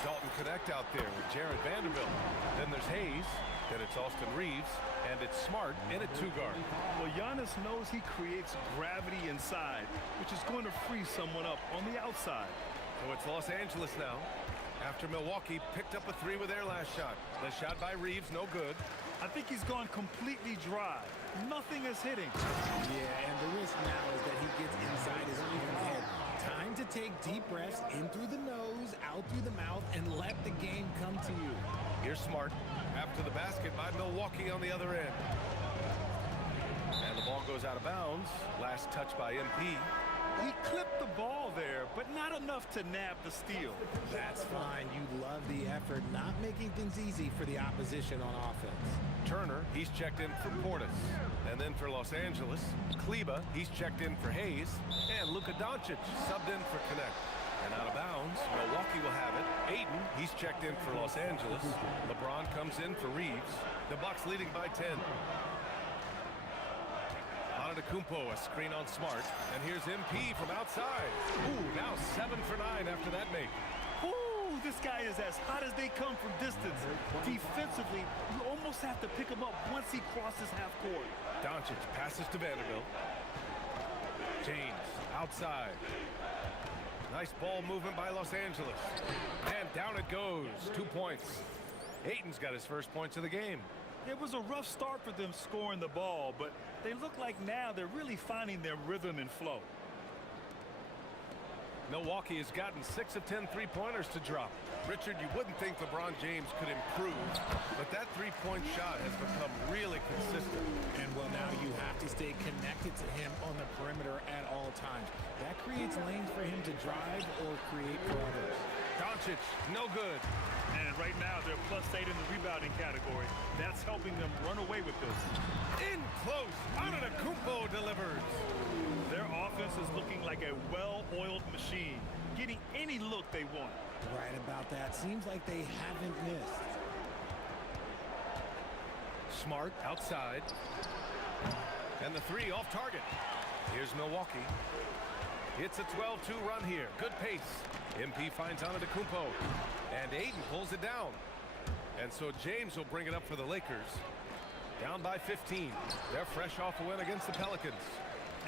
Dalton Connect out there with Jared Vanderbilt. Then there's Hayes, then it's Austin Reeves, and it's Smart in at 2-guard. Well, Giannis knows he creates gravity inside, which is going to free someone up on the outside. So it's Los Angeles now. After Milwaukee picked up a 3 with their last shot. The shot by Reeves, no good. I think he's gone completely dry. Nothing is hitting. Yeah, and the risk now is that he gets inside his own head. Time to take deep breaths in through the nose, out through the mouth, and let the game come to you. Here's Smart after the basket by Milwaukee on the other end. And the ball goes out of bounds. Last touch by MP. He clipped the ball there, but not enough to nab the steal. That's fine. You love the effort, not making things easy for the opposition on offense. Turner, he's checked in for Portis. And then for Los Angeles, Kleba, he's checked in for Hayes. And Luka Doncic subbed in for Connect. And out of bounds, Milwaukee will have it. Ayton, he's checked in for Los Angeles. LeBron comes in for Reeves. The Bucks leading by 10. Kumpo, a screen on Smart, and here's MP from outside. Ooh, now 7 for 9 after that make. Ooh, this guy is as hot as they come from distance. Defensively, you almost have to pick him up once he crosses half court. Doncic passes to Vanderbilt. James outside. Nice ball movement by Los Angeles. And down it goes. 2 points. Ayton's got his first points of the game. It was a rough start for them scoring the ball, but they look like now they're really finding their rhythm and flow. Milwaukee has gotten 6 of 10 3-pointers to drop. Richard, you wouldn't think LeBron James could improve, but that 3-point shot has become really consistent. And well, now you have to stay connected to him on the perimeter at all times. That creates lanes for him to drive or create for others. Doncic, no good. And right now they're +8 in the rebounding category. That's helping them run away with this. In close, Kumpo delivers. Their offense is looking like a well-oiled machine, getting any look they want. Right about that. Seems like they haven't missed. Smart outside. And the 3 off target. Here's Milwaukee. It's a 12-2 run here. Good pace. MP finds Kumpo. And Ayton pulls it down. And so James will bring it up for the Lakers. Down by 15. They're fresh off a win against the Pelicans.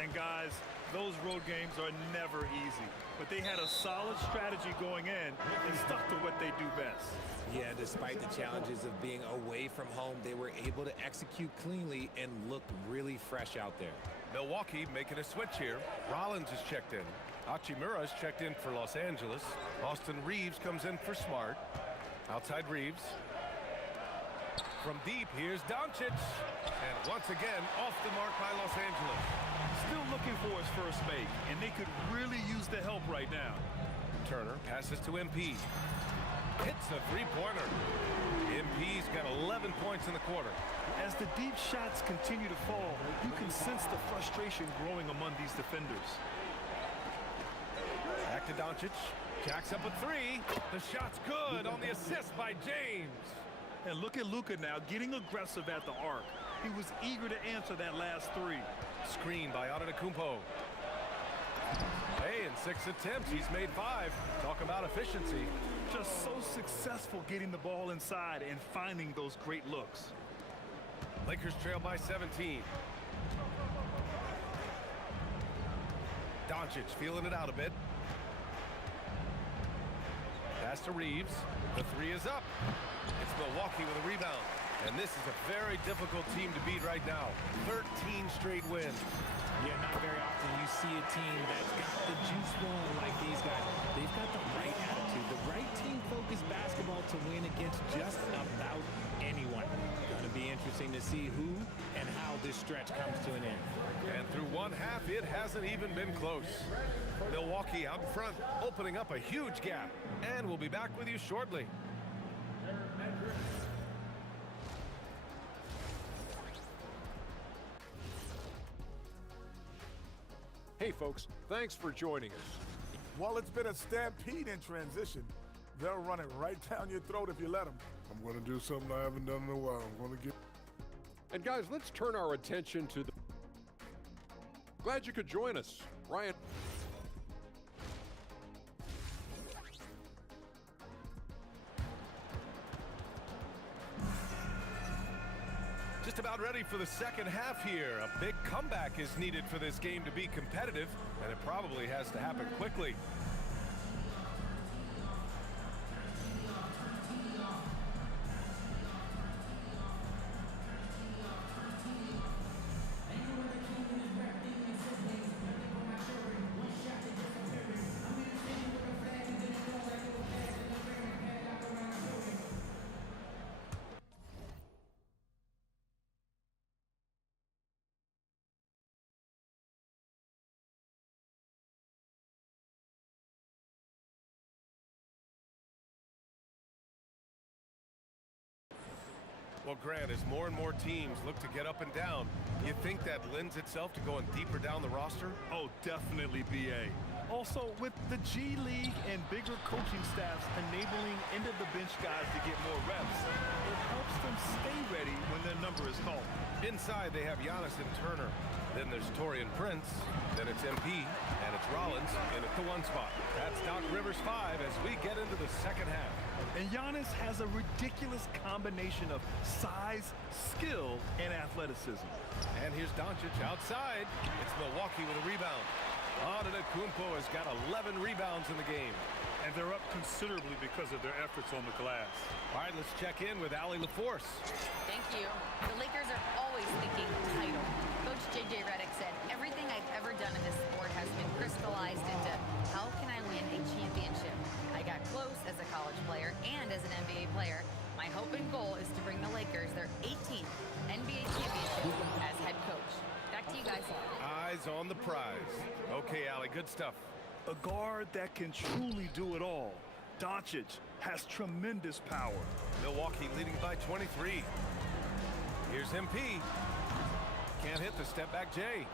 And guys, those road games are never easy. But they had a solid strategy going in and stuck to what they do best. Yeah, despite the challenges of being away from home, they were able to execute cleanly and look really fresh out there. Milwaukee making a switch here. Rollins is checked in. Hachimura is checked in for Los Angeles. Austin Reeves comes in for Smart. Outside Reeves. From deep, here's Doncic. And once again, off the mark by Los Angeles. Still looking for his first make, and they could really use the help right now. Turner passes to MP. Hits a 3-pointer. MP's got 11 points in the quarter. As the deep shots continue to fall, you can sense the frustration growing among these defenders. Back to Doncic. Jacks up a three. The shot's good on the assist by James. And look at Luka now getting aggressive at the arc. He was eager to answer that last three. Screen by Antetokounmpo. Hey, in 6 attempts, he's made 5. Talk about efficiency. Just so successful getting the ball inside and finding those great looks. Lakers trail by 17. Doncic feeling it out a bit. Pass to Reeves. The three is up. It's Milwaukee with a rebound. And this is a very difficult team to beat right now. 13 straight wins. Yeah, not very often you see a team that's got the juice flowing like these guys. They've got the right attitude, the right team-focused basketball to win against just about anyone. Going to be interesting to see who and how this stretch comes to an end. And through one half, it hasn't even been close. Milwaukee out front, opening up a huge gap. And we'll be back with you shortly. Hey, folks, thanks for joining us. While it's been a stampede in transition, they'll run it right down your throat if you let them. I'm going to do something I haven't done in a while. I'm going to get... And guys, let's turn our attention to the... Glad you could join us. Ryan. Just about ready for the second half here. A big comeback is needed for this game to be competitive, and it probably has to happen quickly. Well, Grant, as more and more teams look to get up and down, you think that lends itself to going deeper down the roster? Oh, definitely, BA. Also, with the G League and bigger coaching staffs enabling end-of-the-bench guys to get more reps, it helps them stay ready when their number is called. Inside, they have Giannis and Turner. Then there's Taurean Prince. Then it's MP. And it's Rollins in at the 1 spot. That's Doc Rivers 5 as we get into the second half. And Giannis has a ridiculous combination of size, skill, and athleticism. And here's Doncic outside. It's Milwaukee with a rebound. Antetokounmpo has got 11 rebounds in the game. And they're up considerably because of their efforts on the glass. All right, let's check in with Allie LaForce. Thank you. The Lakers are always thinking title. Coach J.J. Redick said, everything I've ever done in this sport has been crystallized into how can I win a championship? I got close as a college player and as an NBA player. My hope and goal is to bring the Lakers their 18th NBA championship as head coach. Back to you guys. Eyes on the prize. Okay, Allie, good stuff. A guard that can truly do it all. Doncic has tremendous power. Milwaukee leading by 23. Here's MP. Can't hit the step back J.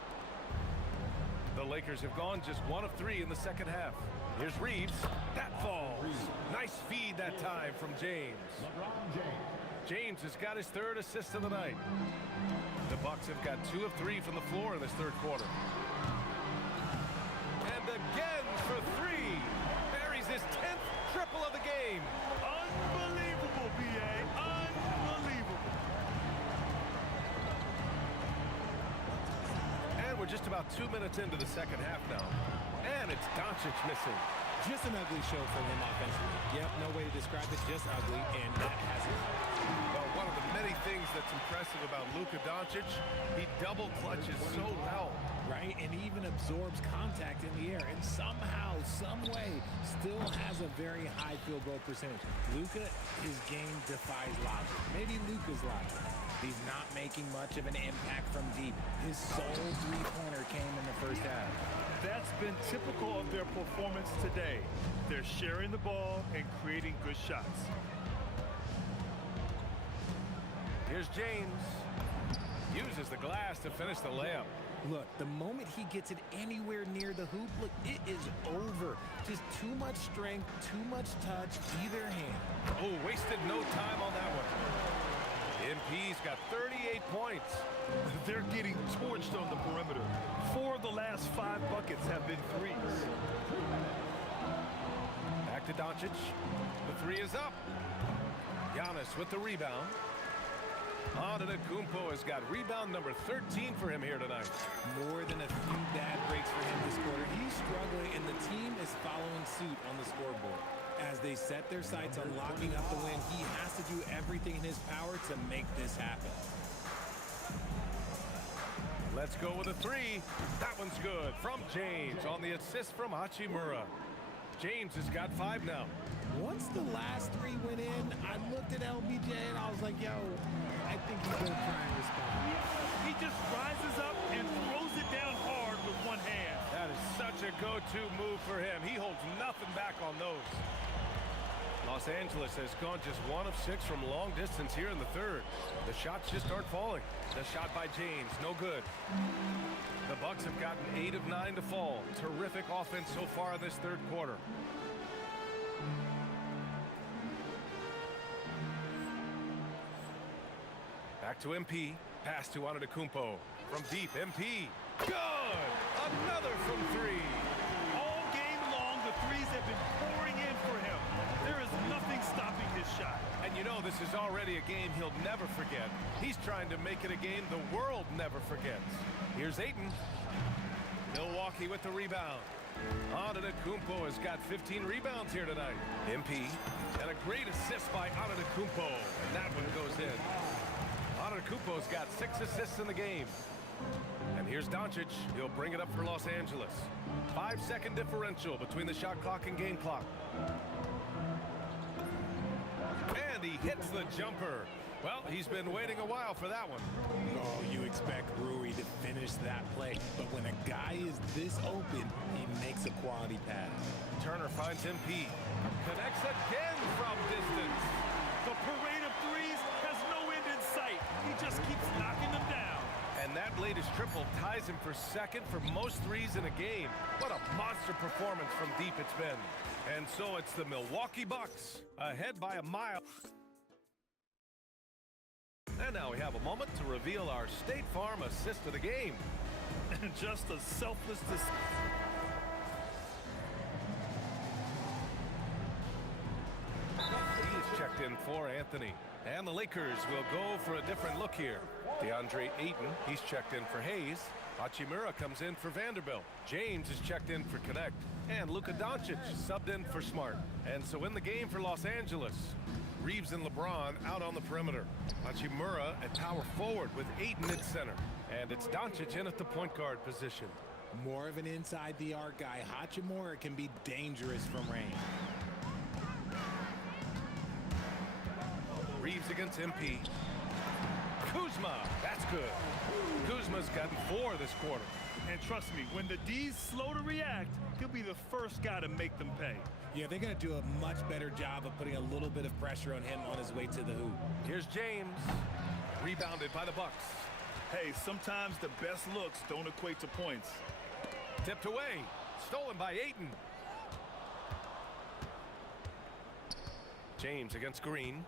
The Lakers have gone just 1 of 3 in the second half. Here's Reeves. That falls. Nice feed that time from James. James has got his 3rd assist of the night. The Bucks have got 2 of 3 from the floor in this 3rd quarter. And again for 3. Buries his 10th triple of the game. Unbelievable, BA. Unbelievable. And we're just about 2 minutes into the second half now. And it's Doncic missing. Just an ugly show for him offensively. Yep, no way to describe it, just ugly, and that hasn't helped. Well, one of the many things that's impressive about Luka Doncic, he double clutches so well. Right, and even absorbs contact in the air, and somehow, some way, still has a very high field goal percentage. Luka, his game defies logic. Maybe Luka's logic. He's not making much of an impact from deep. His sole three-pointer came in the first half. That's been typical of their performance today. They're sharing the ball and creating good shots. Here's James. Uses the glass to finish the layup. Look, the moment he gets it anywhere near the hoop, look, it is over. Just too much strength, too much touch, either hand. Oh, wasted no time on that one. MP's got 38 points. They're getting torched on the perimeter. 4 of the last 5 buckets have been threes. Back to Doncic. The 3 is up. Giannis with the rebound. Antetokounmpo has got rebound number 13 for him here tonight. More than a few bad breaks for him this quarter. He's struggling, and the team is following suit on the scoreboard. As they set their sights on locking up the win, he has to do everything in his power to make this happen. Let's go with a 3. That one's good from James on the assist from Hachimura. James has got 5 now. Once the last 3 went in, I looked at LBJ and I was like, yo, I think he's going to try and respond. He just rises up and throws it down hard with one hand. That is such a go-to move for him. He holds nothing back on those. Los Angeles has gone just 1 of 6 from long distance here in the third. The shots just aren't falling. The shot by James, no good. The Bucks have gotten 8 of 9 to fall. Terrific offense so far in this third quarter. Back to MP. Pass to Antetokounmpo. From deep, MP. Good! Another from 3. All game long, the threes have been pouring in for him. There is nothing stopping his shot. And you know this is already a game he'll never forget. He's trying to make it a game the world never forgets. Here's Ayton. Milwaukee with the rebound. Antetokounmpo has got 15 rebounds here tonight. MP. And a great assist by Antetokounmpo. And that one goes in. Antetokounmpo's got 6 assists in the game. And here's Doncic. He'll bring it up for Los Angeles. 5-second differential between the shot clock and game clock. And he hits the jumper. Well, he's been waiting a while for that one. Oh, you expect Rui to finish that play, but when a guy is this open, he makes a quality pass. Turner finds MP. Connects again from distance. The parade of threes has no end in sight. He just keeps knocking them down. And that latest triple ties him for second for most threes in a game. What a monster performance from deep it's been. And so it's the Milwaukee Bucks ahead by a mile. And now we have a moment to reveal our State Farm assist of the game. And just a selfless He's checked in for Anthony. And the Lakers will go for a different look here. DeAndre Ayton, he's checked in for Hayes. Hachimura comes in for Vanderbilt. James is checked in for Connect. And Luka Doncic subbed in for Smart. And so in the game for Los Angeles, Reeves and LeBron out on the perimeter. Hachimura at power forward with Ayton at center. And it's Doncic in at the point guard position. More of an inside the arc guy. Hachimura can be dangerous from range. Reeves against MP. Kuzma, that's good. Kuzma's gotten 4 this quarter. And trust me, when the D's slow to react, he'll be the first guy to make them pay. Yeah, they're going to do a much better job of putting a little bit of pressure on him on his way to the hoop. Here's James. Rebounded by the Bucks. Hey, sometimes the best looks don't equate to points. Tipped away. Stolen by Ayton. James against Green.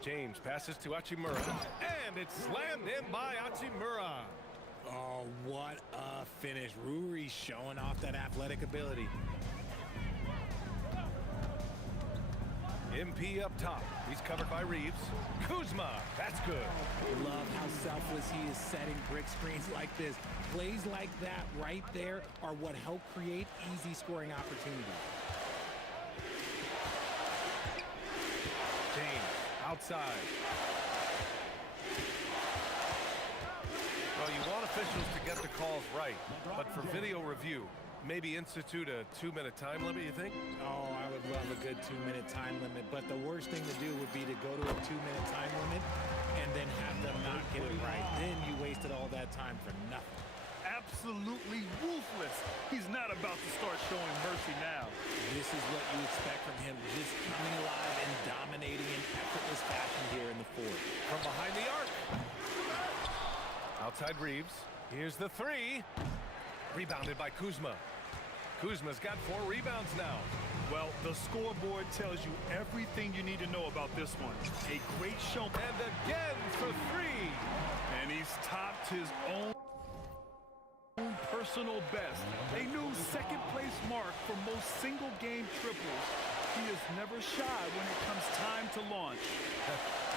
James passes to Hachimura. And it's slammed in by Hachimura. Oh, what a finish. Rui showing off that athletic ability. MP up top. He's covered by Reeves. Kuzma, that's good. Love how selfless he is setting brick screens like this. Plays like that right there are what help create easy scoring opportunities. James outside. Well, you want officials to get the calls right, but for video review, maybe institute a 2-minute time limit, you think? Oh, I would love a good 2-minute time limit, but the worst thing to do would be to go to a 2-minute time limit and then have them not get it right. Then you wasted all that time for nothing. Absolutely ruthless. He's not about to start showing mercy now. This is what you expect from him, just coming alive and dominating in effortless fashion here in the fourth. From behind the arc. Outside Reeves. Here's the three. Rebounded by Kuzma. Kuzma's got 4 rebounds now. Well, the scoreboard tells you everything you need to know about this one. A great show. And again for 3. And he's topped his own personal best. A new second-place mark for most single-game triples. He is never shy when it comes time to launch.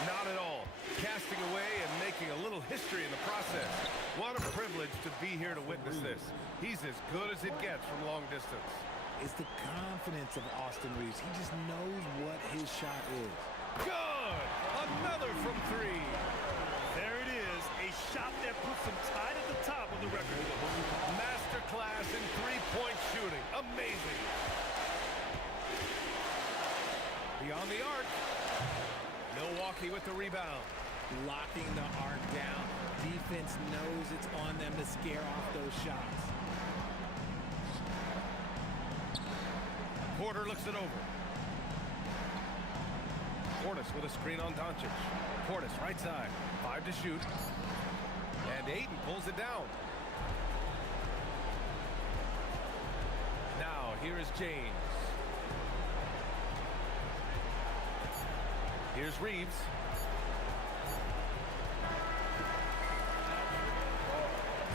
Not at all. Casting away and making a little history in the process. What a privilege to be here to witness this. He's as good as it gets from long distance. It's the confidence of Austin Reeves. He just knows what his shot is. Good! Another from 3. There it is, a shot that puts him tied at the top of the record. Masterclass in 3-point shooting. Amazing. Beyond the arc. Milwaukee with the rebound. Locking the arc down. Defense knows it's on them to scare off those shots. Porter looks it over. Portis with a screen on Doncic. Portis right side. 5 to shoot. And Ayton pulls it down. Now here is James. Here's Reeves.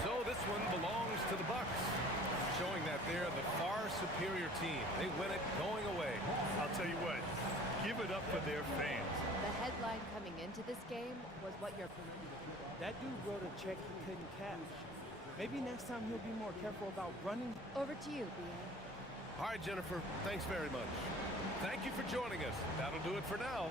So this one belongs to the Bucks, showing that they're the far superior team. They win it going away. I'll tell you what, give it up for their fans. The headline coming into this game was what your That dude wrote a check he couldn't cash. Maybe next time he'll be more careful about running. Over to you, BA. All right, Jennifer, thanks very much. Thank you for joining us. That'll do it for now.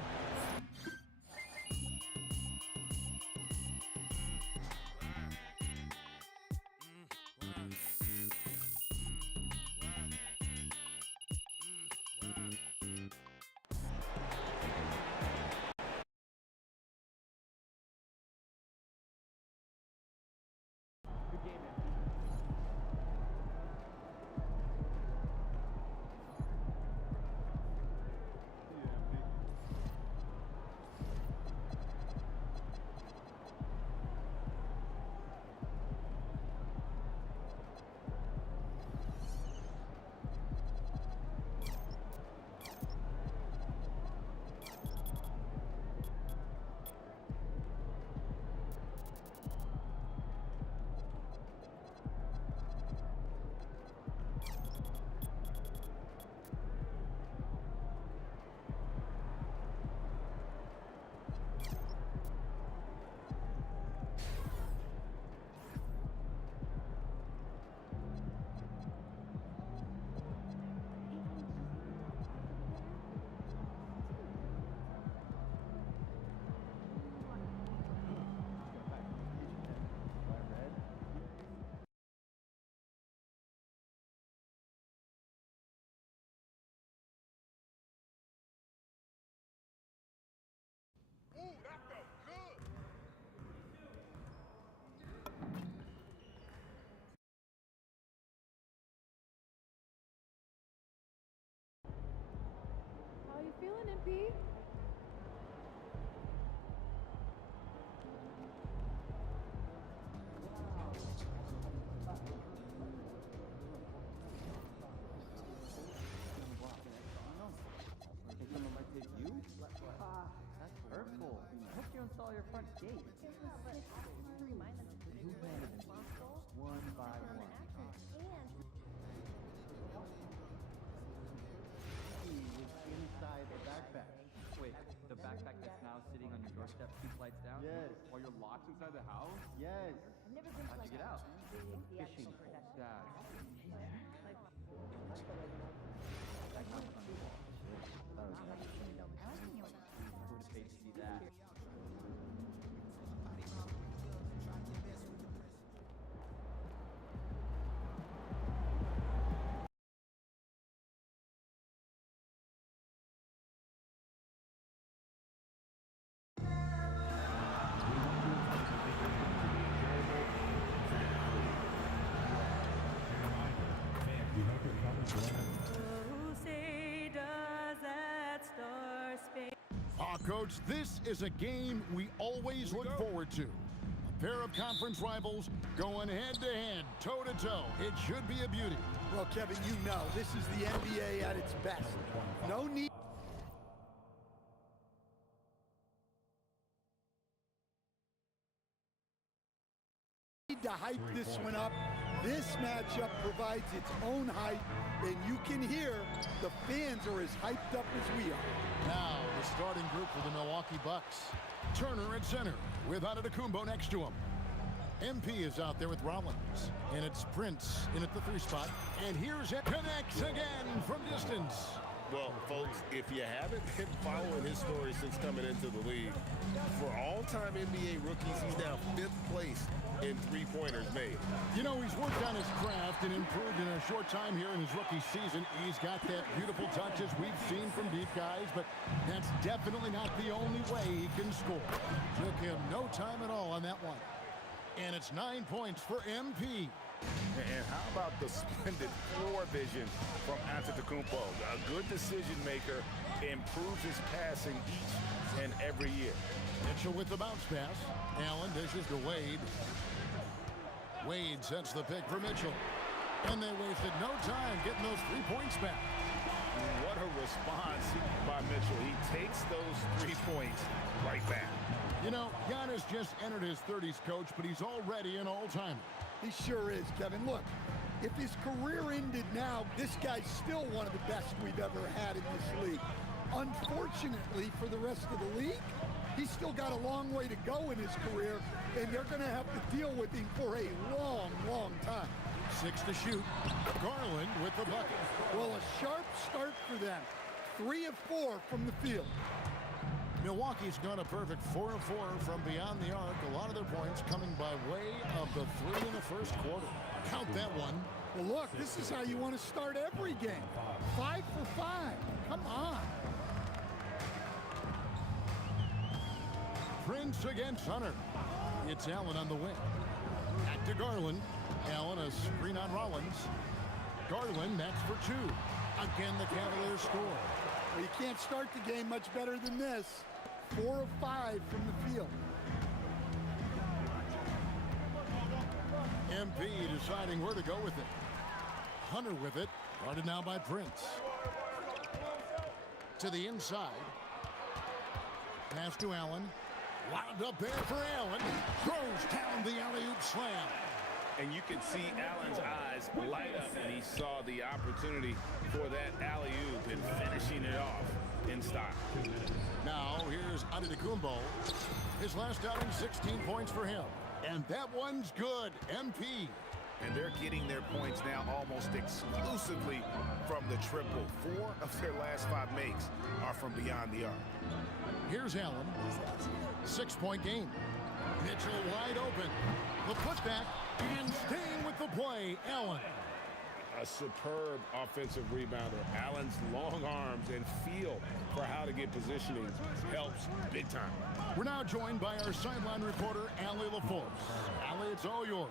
How you feeling, MP? That's hurtful. I hope you install your front gate. Who planted them? One by one. He was inside the backpack. Wait, the backpack that's now sitting on your doorstep 2 flights down? Yes. While you're locked inside the house? Yes. How'd you get out? Fishing pole. Dad. Who would have paid to see that? Coach, this is a game we always look forward to. A Pair of conference rivals going head-to-head, toe-to-toe. It should be a beauty. Well, Kevin, you know, this is the NBA at its best. No need to hype this one up. This matchup provides its own hype, and you can hear the fans are as hyped up as we are. Now, the starting group for the Milwaukee Bucks. Turner at center with Antetokounmpo next to him. MP is out there with Rollins, and it's Prince in at the 3 spot. And here's it. Connects again from distance. Well, folks, if you haven't been following his story since coming into the league, for all-time NBA rookies, he's now 5th place in three-pointers made. You know, he's worked on his craft and improved in a short time here in his rookie season. He's got that beautiful touch as we've seen from deep guys, but that's definitely not the only way he can score. Took him no time at all on that one. And it's 9 points for MP. And how about the splendid floor vision from Antetokounmpo? A good decision maker, improves his passing each and every year. Mitchell with the bounce pass. Allen dishes to Wade. Wade sets the pick for Mitchell. And they wasted no time getting those 3 points back. What a response by Mitchell. He takes those 3 points right back. You know, Giannis just entered his 30s, coach, but he's already an all-timer. He sure is, Kevin. Look, if his career ended now, this guy's still one of the best we've ever had in this league. Unfortunately for the rest of the league, he's still got a long way to go in his career, and they're going to have to deal with him for a long, long time. 6 to shoot. Garland with the bucket. Well, a sharp start for them. 3 of 4 from the field. Milwaukee's gone a perfect 4 of 4 from beyond the arc. A lot of their points coming by way of the 3 in the first quarter. Count that one. Well, look, this is how you want to start every game. 5 for 5. Come on. Prince against Hunter. It's Allen on the wing. Back to Garland. Allen a screen on Rollins. Garland, that's for 2. Again, the Cavaliers score. Well, you can't start the game much better than this. 4 of 5 from the field. MP deciding where to go with it. Hunter with it. Guarded now by Prince. To the inside. Pass to Allen. Wound up there for Allen. Throws down the alley-oop slam. And you could see Allen's eyes light up when he saw the opportunity for that alley-oop and finishing it off in style. Now here's Antetokounmpo. His last outing, 16 points for him. And that one's good. MP. And they're getting their points now almost exclusively from the triple. 4 of their last 5 makes are from beyond the arc. Here's Allen. 6-point game. Mitchell wide open. The putback and staying with the play, Allen. A superb offensive rebounder. Allen's long arms and feel for how to get positioning helps big time. We're now joined by our sideline reporter, Allie LaForce. Allie, it's all yours.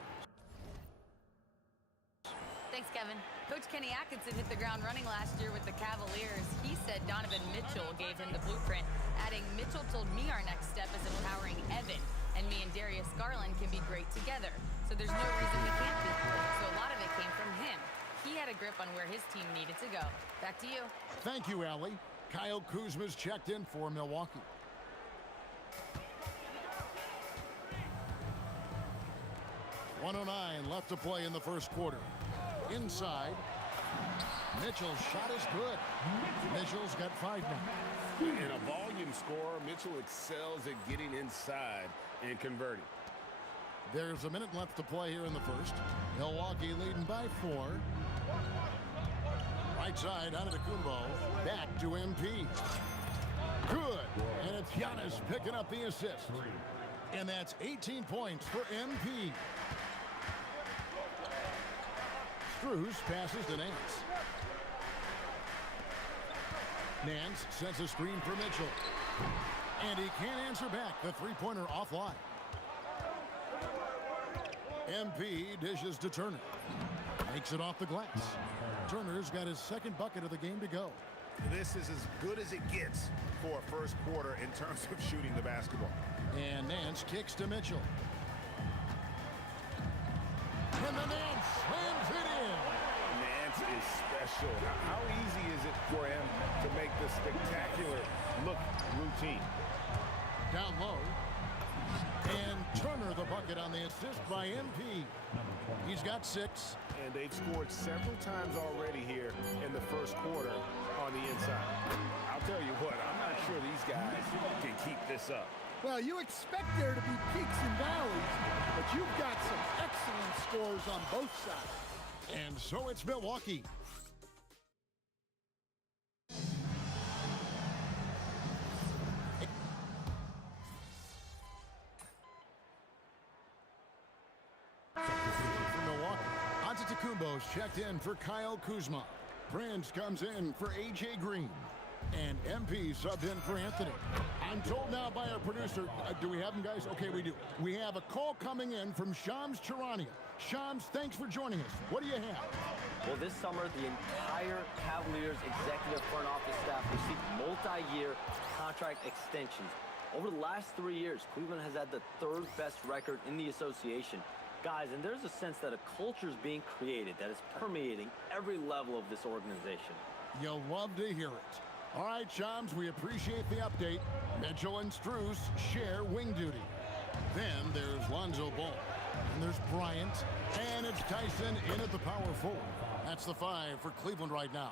Thanks, Kevin. Coach Kenny Atkinson hit the ground running last year with the Cavaliers. He said Donovan Mitchell gave him the blueprint, adding, "Mitchell told me our next step is empowering Evan, and me and Darius Garland can be great together. So there's no reason we can't be. So a lot of it came from him. He had a grip on where his team needed to go." Back to you. Thank you, Allie. Kyle Kuzma's checked in for Milwaukee. .109 left to play in the first quarter. Inside. Mitchell's shot is good. Mitchell's got 5 now. In a volume scorer, Mitchell excels at getting inside and converting. There's a minute left to play here in the first. Milwaukee leading by 4. Right side, Antetokounmpo. Back to MP. Good. And it's Giannis picking up the assist. And that's 18 points for MP. Strus passes to Nance. Nance sets a screen for Mitchell. And he can't answer back. The three-pointer offline. MP dishes to Turner. Makes it off the glass. Turner's got his second bucket of the game to go. This is as good as it gets for a first quarter in terms of shooting the basketball. And Nance kicks to Mitchell. And the Nance slams it in. Nance is special. How easy is it for him to make the spectacular look routine? Down low. And Turner the bucket on the assist by MP. He's got 6. And they've scored several times already here in the first quarter on the inside. I'll tell you what, I'm not sure these guys can keep this up. Well, you expect there to be peaks and valleys, but you've got some excellent scores on both sides. And so it's Milwaukee. For Milwaukee, Antetokounmpo's checked in for Kyle Kuzma. Prince comes in for A.J. Green. And MP subbed in for Anthony. I'm told now by our producer, do we have him, guys? Okay, we do. We have a call coming in from Shams Charania. Shams, thanks for joining us. What do you have? Well, this summer, the entire Cavaliers executive front office staff received multi-year contract extensions. Over the last 3 years, Cleveland has had the 3rd best record in the association. Guys, and there's a sense that a culture is being created that is permeating every level of this organization. You'll love to hear it. All right, Shams, we appreciate the update. Mitchell and Strus share wing duty. Then there's Lonzo Ball. And there's Bryant. And it's Tyson in at the power forward. That's the 5 for Cleveland right now.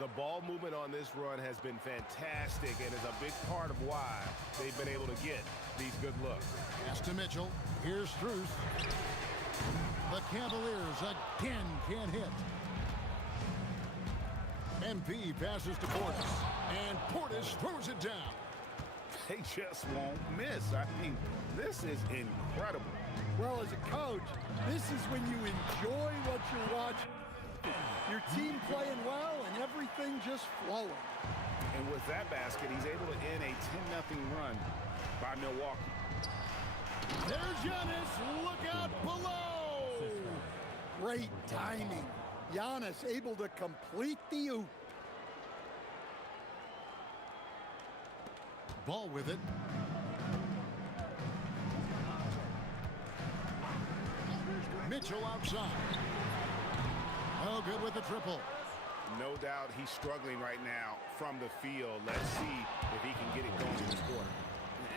The ball movement on this run has been fantastic and is a big part of why they've been able to get these good looks. Pass to Mitchell. Here's Strus. The Cavaliers again can't hit. MP passes to Portis. And Portis throws it down. They just won't miss. I mean, this is incredible. Well, as a coach, this is when you enjoy what you're watching. Your team playing well and everything just flowing. And with that basket, he's able to end a 10-0 run by Milwaukee. There's Giannis. Look out below. Great timing. Giannis able to complete the oop. Ball with it. Mitchell outside. Oh, good with the triple. No doubt he's struggling right now from the field. Let's see if he can get it going in this quarter.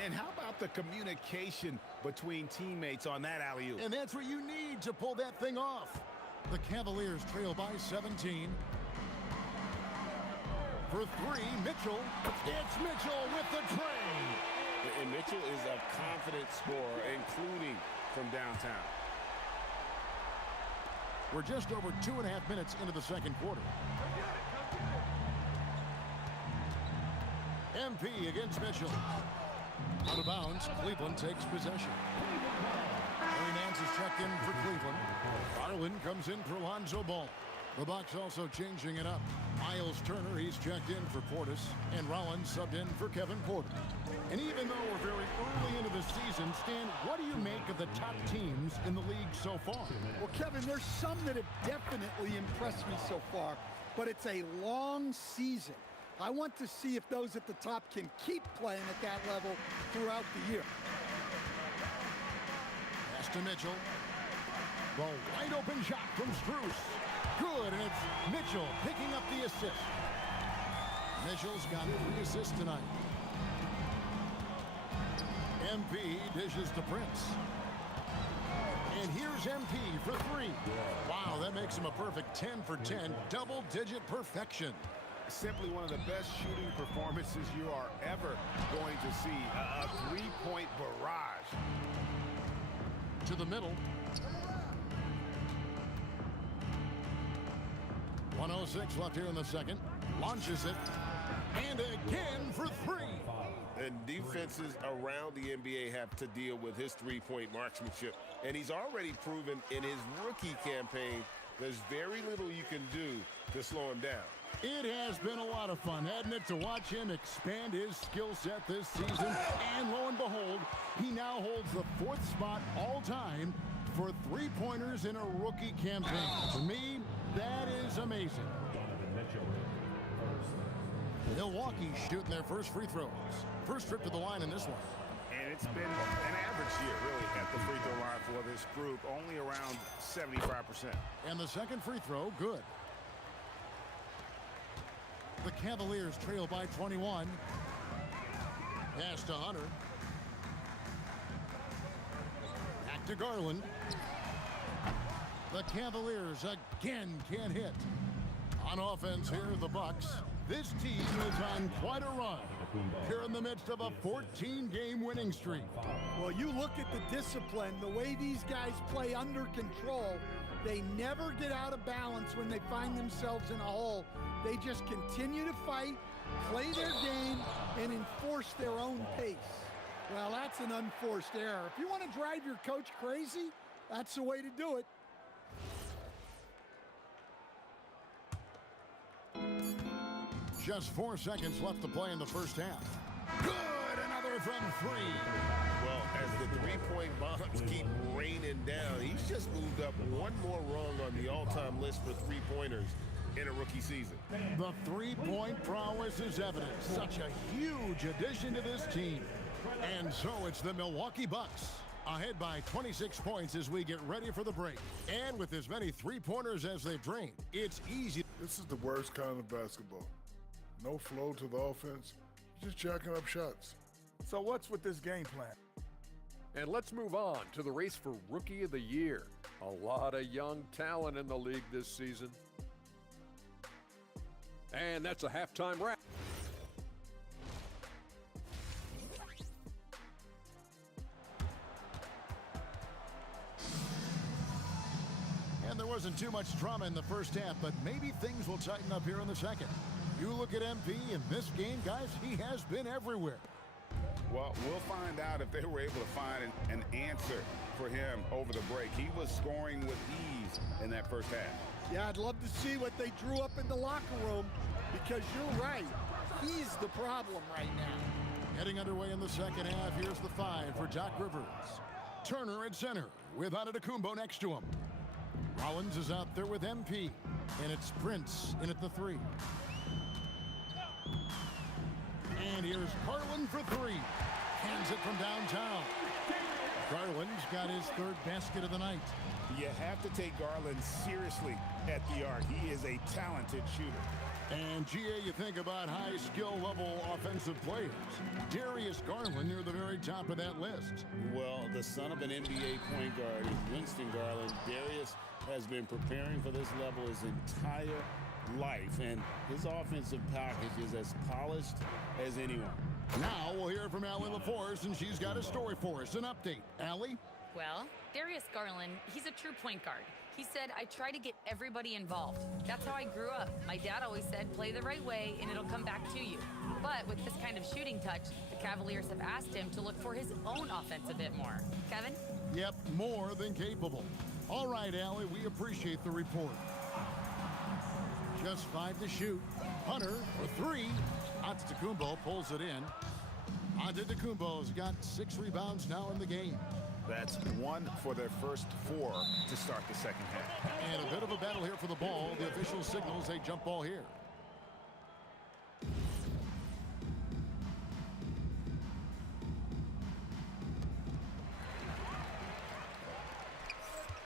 And how about the communication between teammates on that alley-oop? And that's what you need to pull that thing off. The Cavaliers trail by 17. For 3, Mitchell. It's Mitchell with the tray. And Mitchell is a confident scorer, including from downtown. We're just over 2.5 minutes into the second quarter. MP against Mitchell. Out of bounds, Cleveland takes possession. Larry Nance is checked in for Cleveland. Garland comes in for Lonzo Ball. The Bucks also changing it up. Miles Turner, he's checked in for Portis. And Rollins subbed in for Kevin Porter. And even though we're very early into the season, Stan, what do you make of the top teams in the league so far? Well, Kevin, there's some that have definitely impressed me so far, but it's a long season. I want to see if those at the top can keep playing at that level throughout the year. Pass to Mitchell. The wide open shot from Strus. Good, and it's Mitchell picking up the assist. Mitchell's got 3 assists tonight. MP dishes to Prince. And here's MP for 3. Wow, that makes him a perfect 10 for 10, double-digit perfection. Simply one of the best shooting performances you are ever going to see. A 3-point barrage. To the middle. 1:06 left here in the second. Launches it. And again for 3. And defenses around the NBA have to deal with his 3-point marksmanship. And he's already proven in his rookie campaign there's very little you can do to slow him down. It has been a lot of fun, hasn't it, to watch him expand his skill set this season. And lo and behold, he now holds the 4th spot all time for 3-pointers in a rookie campaign. To me, that is amazing. Milwaukee shooting their first free throws. First trip to the line in this one. And It's been an average year, really, at the free throw line for this group, only around 75%. And the second free throw, good. The Cavaliers trail by 21. Pass to Hunter. Back to Garland. The Cavaliers again can't hit. On offense here, the Bucks. This team is on quite a run. Here in the midst of a 14-game winning streak. Well, you look at the discipline, the way these guys play under control. They never get out of balance when they find themselves in a hole. They just continue to fight, play their game, and enforce their own pace. Well, that's an unforced error. If you want to drive your coach crazy, that's the way to do it. Just 4 seconds left to play in the first half. Good, another from 3. Well, as the three-point bombs keep raining down, he's just moved up one more rung on the all-time list for three-pointers in a rookie season. The three-point prowess is evident. Such a huge addition to this team. And so it's the Milwaukee Bucks, ahead by 26 points as we get ready for the break. And with as many three-pointers as they've drained, it's easy. This is the worst kind of basketball. No flow to the offense, just jacking up shots. So what's with this game plan? And let's move on to the race for Rookie of the Year. A lot of young talent in the league this season. And that's a halftime wrap. And there wasn't too much drama in the first half, but maybe things will tighten up here in the second. You look at MP in this game, guys, he has been everywhere. Well, we'll find out if they were able to find an answer for him over the break. He was scoring with ease in that first half. Yeah, I'd love to see what they drew up in the locker room, because you're right. He's the problem right now. Heading underway in the second half, here's the 5 for Doc Rivers. Turner at center with Antetokounmpo next to him. Rollins is out there with MP, and it's Prince in at the 3. And here's Garland for 3. Hands it from downtown. Garland's got his 3rd basket of the night. You have to take Garland seriously at the arc. He is a talented shooter. And, GA, you think about high skill level offensive players. Darius Garland near the very top of that list. Well, the son of an NBA point guard is Winston Garland. Darius has been preparing for this level his entire life, and his offensive package is as polished as anyone. Now we'll hear from Allie LaForce, and she's got a story for us. An update. Allie? Well, Darius Garland, he's a true point guard. He said, I try to get everybody involved. That's how I grew up. My dad always said, play the right way and it'll come back to you. But with this kind of shooting touch, the Cavaliers have asked him to look for his own offense a bit more. Kevin? Yep, more than capable. All right, Allie, we appreciate the report. Just 5 to shoot. Hunter for 3. Antetokounmpo pulls it in. Antetokounmpo's got 6 rebounds now in the game. That's 1 for their first 4 to start the second half. And a bit of a battle here for the ball. The official signals a jump ball here.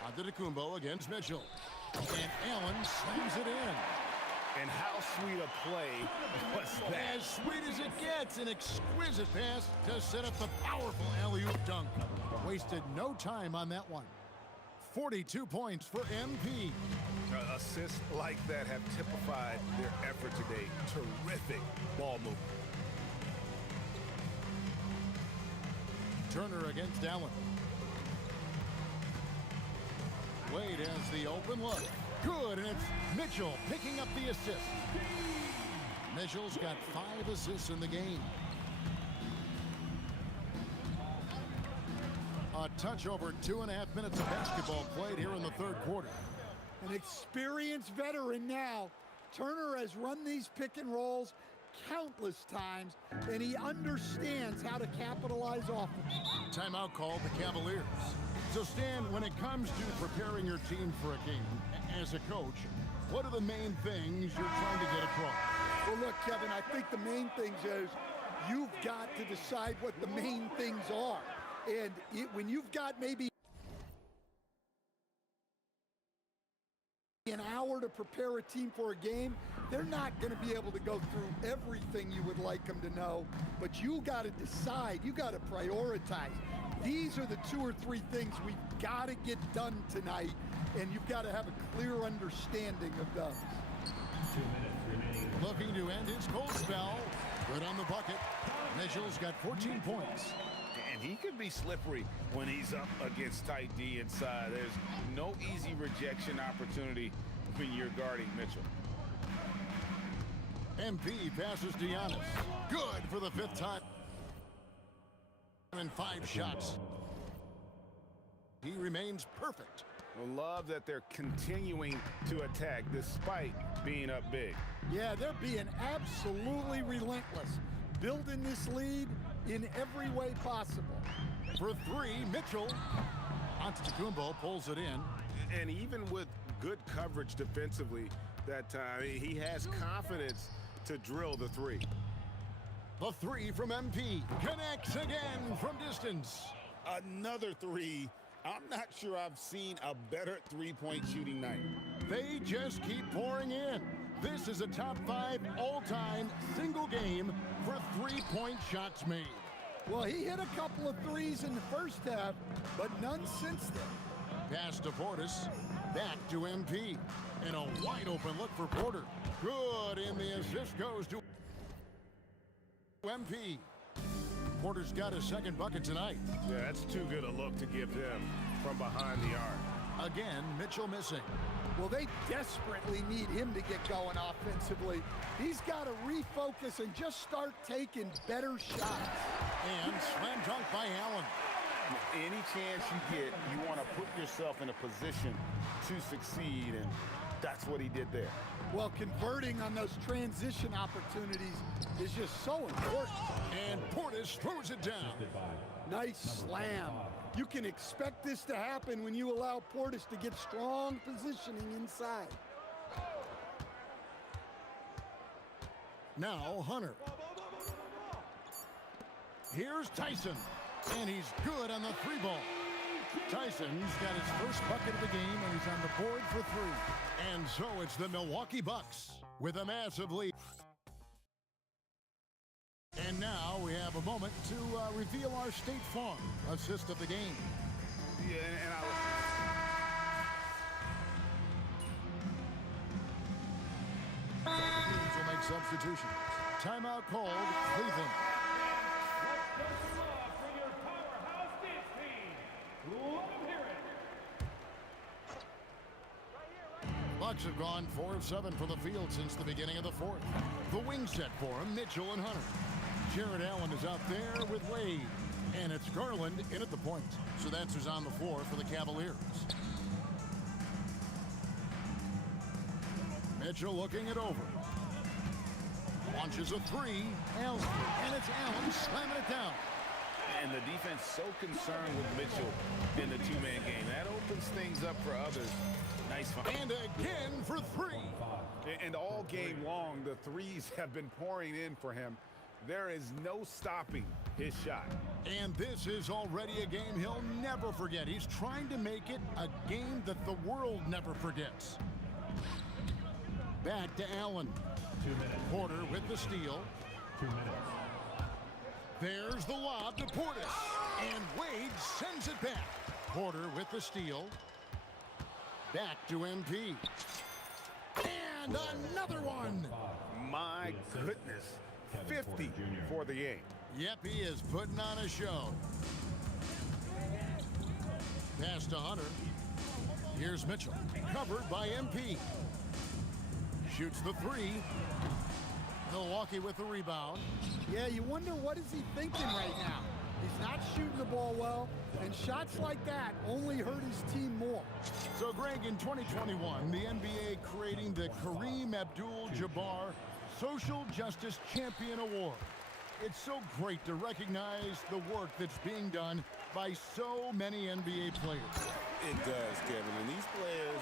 Antetokounmpo against Mitchell. And Allen slams it in. And how sweet a play was that? As sweet as it gets, an exquisite pass to set up the powerful alley-oop dunk. Wasted no time on that one. 42 points for MP. Assists like that have typified their effort today. Terrific ball movement. Turner against Allen. Wade has the open look. Good, and it's Mitchell picking up the assist. Mitchell's got 5 assists in the game. A touch over 2.5 minutes of basketball played here in the 3rd quarter. An experienced veteran now. Turner has run these pick and rolls countless times, and he understands how to capitalize off them. Timeout called the Cavaliers. So, Stan, when it comes to preparing your team for a game, as a coach, what are the main things you're trying to get across? Well, look, Kevin, I think the main things is you've got to decide what the main things are. And when you've got maybe an hour to prepare a team for a game, they're not going to be able to go through everything you would like them to know, but you got to decide, you got to prioritize. These are the 2 or 3 things we've got to get done tonight, and you've got to have a clear understanding of those. 2 minutes remaining. Looking to end his cold spell. Good on the bucket. Mitchell's got 14 points. And he could be slippery when he's up against tight D inside. There's no easy rejection opportunity when you're guarding Mitchell. MP passes to Giannis. Good for the 5th time. And 5 shots. He remains perfect. I love that they're continuing to attack despite being up big. Yeah, they're being absolutely relentless, building this lead in every way possible. For 3, Mitchell. Antetokounmpo pulls it in. And even with good coverage defensively that time, he has confidence to drill the 3. The 3 from MP connects again from distance. Another 3. I'm not sure I've seen a better three-point shooting night. They just keep pouring in. This is a top 5 all-time single game for 3-point shots made. Well, he hit a couple of threes in the first half, but none since then. Pass to Portis. Back to MP. And a wide-open look for Porter. Good, and the assist goes to MP. Porter's got his 2nd bucket tonight. Yeah, that's too good a look to give him from behind the arc. Again, Mitchell missing. Well, they desperately need him to get going offensively. He's got to refocus and just start taking better shots. And slam dunk by Allen. Any chance you get, you want to put yourself in a position to succeed, and that's what he did there. Well, converting on those transition opportunities is just so important. And Portis throws it down. Nice slam. You can expect this to happen when you allow Portis to get strong positioning inside. Now Hunter. Here's Tyson. And he's good on the 3 ball. Tyson's got his first bucket of the game, and he's on the board for 3. And so it's the Milwaukee Bucks with a massive lead. And now we have a moment to reveal our State Farm assist of the game. Yeah, and teams will make substitutions. Timeout called, Cleveland. Bucks have gone 4 of 7 from the field since the beginning of the 4th. The wing set for him, Mitchell and Hunter. Jared Allen is out there with Wade. And it's Garland in at the point. So that's who's on the floor for the Cavaliers. Mitchell looking it over. Launches a 3. Allen. And it's Allen slamming it down. And the defense so concerned with Mitchell in the 2-man game. That opens things up for others. Nice find. And again for 3. And all game long, the threes have been pouring in for him. There is no stopping his shot. And this is already a game he'll never forget. He's trying to make it a game that the world never forgets. Back to Allen. 2 minutes. Porter with the steal. 2 minutes. There's the lob to Portis. And Wade sends it back. Porter with the steal. Back to MP. And another one. My goodness. 50 for the game. Yep, he is putting on a show. Pass to Hunter. Here's Mitchell. Covered by MP. Shoots the 3. Milwaukee with the rebound. Yeah, you wonder what is he thinking right now. He's not shooting the ball well, and shots like that only hurt his team more. So, Greg, in 2021, the NBA creating the Kareem Abdul-Jabbar Social Justice Champion Award. It's so great to recognize the work that's being done by so many NBA players. It does, Kevin. And these players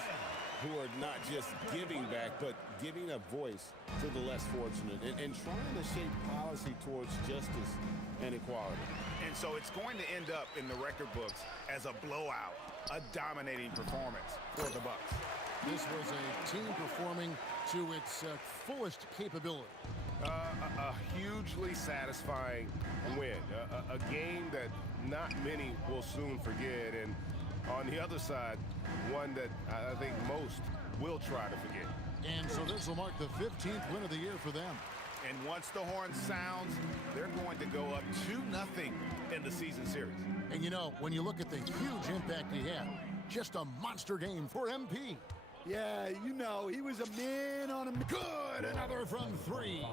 who are not just giving back, but giving a voice to the less fortunate and trying to shape policy towards justice and equality. And so it's going to end up in the record books as a blowout, a dominating performance for the Bucks. This was a team performing to its fullest capability. A hugely satisfying win. A game that not many will soon forget. And on the other side, one that I think most will try to forget. And so this will mark the 15th win of the year for them. And once the horn sounds, they're going to go up 2-0 in the season series. And you know, when you look at the huge impact he had, just a monster game for MP. Yeah, you know, he was a man on a... Good! Another from three.